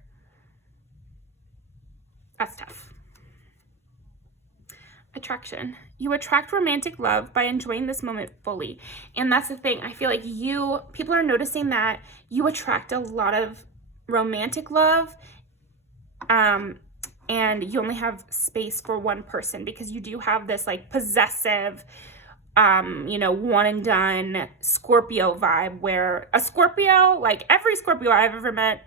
That's tough. Attraction. You attract romantic love by enjoying this moment fully. And that's the thing. I feel like people are noticing that you attract a lot of romantic love, and you only have space for one person because you do have this like possessive, one and done Scorpio vibe, where a Scorpio, like every Scorpio I've ever met,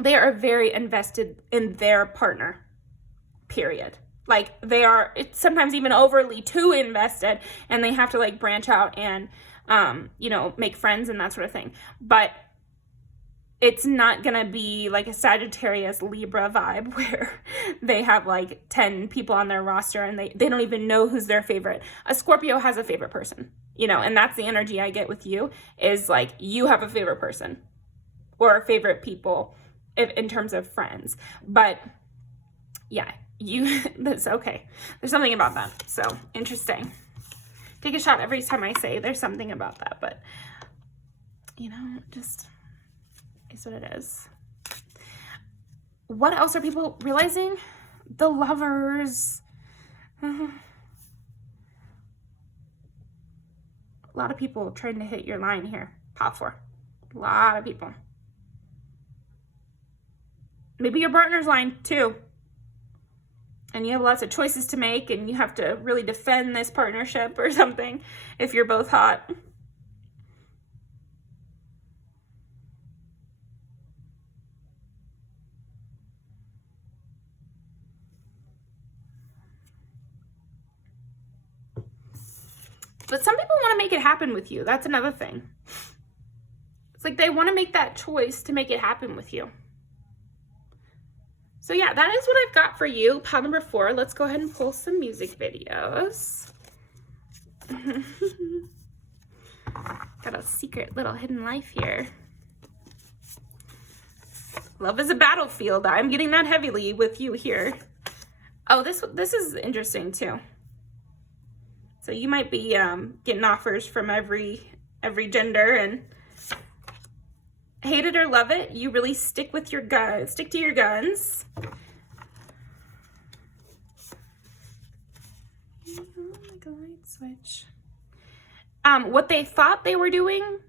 they are very invested in their partner, period. Like they are, it's sometimes even overly too invested, and they have to like branch out and, make friends and that sort of thing. But it's not going to be like a Sagittarius Libra vibe where they have like 10 people on their roster and they don't even know who's their favorite. A Scorpio has a favorite person, and that's the energy I get with you, is like you have a favorite person or favorite people in terms of friends. But yeah, that's okay. There's something about that. So interesting. Take a shot every time I say there's something about that, but just is what it is. What else are people realizing? The Lovers. A lot of people trying to hit your line here. Pile 4. A lot of people. Maybe your partner's line too. And you have lots of choices to make and you have to really defend this partnership or something if you're both hot. But some people want to make it happen with you. That's another thing. It's like they want to make that choice to make it happen with you. So yeah, that is what I've got for you. Pile number 4. Let's go ahead and pull some music videos. Got a secret little hidden life here. Love is a battlefield. I'm getting that heavily with you here. Oh, this is interesting too. So you might be getting offers from every gender, and hate it or love it, you really stick with your guns. Stick to your guns. Like a light switch. What they thought they were doing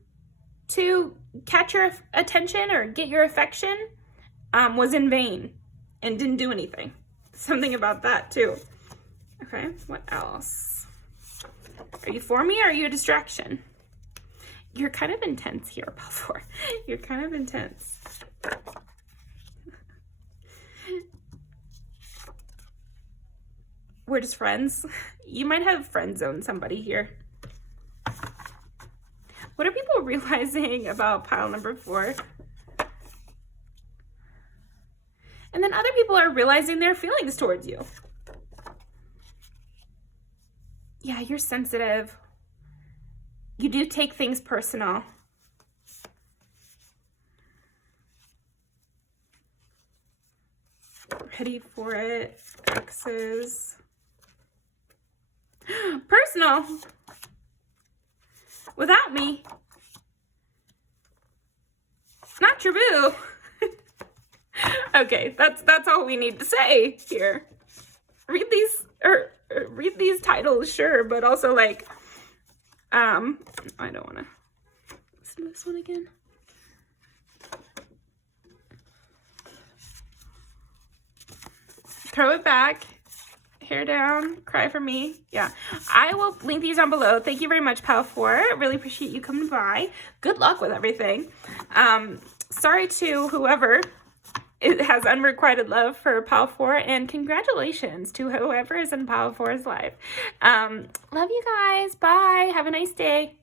to catch your attention or get your affection was in vain and didn't do anything. Something about that too. Okay, what else? Are you for me or are you a distraction? You're kind of intense here, Pile 4. You're kind of intense. We're just friends. You might have friend zoned somebody here. What are people realizing about pile number 4? And then other people are realizing their feelings towards you. Yeah, you're sensitive. You do take things personal. Ready for it. X's. Personal. Without me. Not your boo. Okay, that's all we need to say here. Read these titles, sure, but also like I don't want to listen to this one again. Throw it back, hair down, cry for me. Yeah, I will link these down below. Thank you very much, Pile 4. Really appreciate you coming by. Good luck with everything. Sorry to whoever it has unrequited love for Pile 4, and congratulations to whoever is in Pile 4's life. Love you guys. Bye. Have a nice day.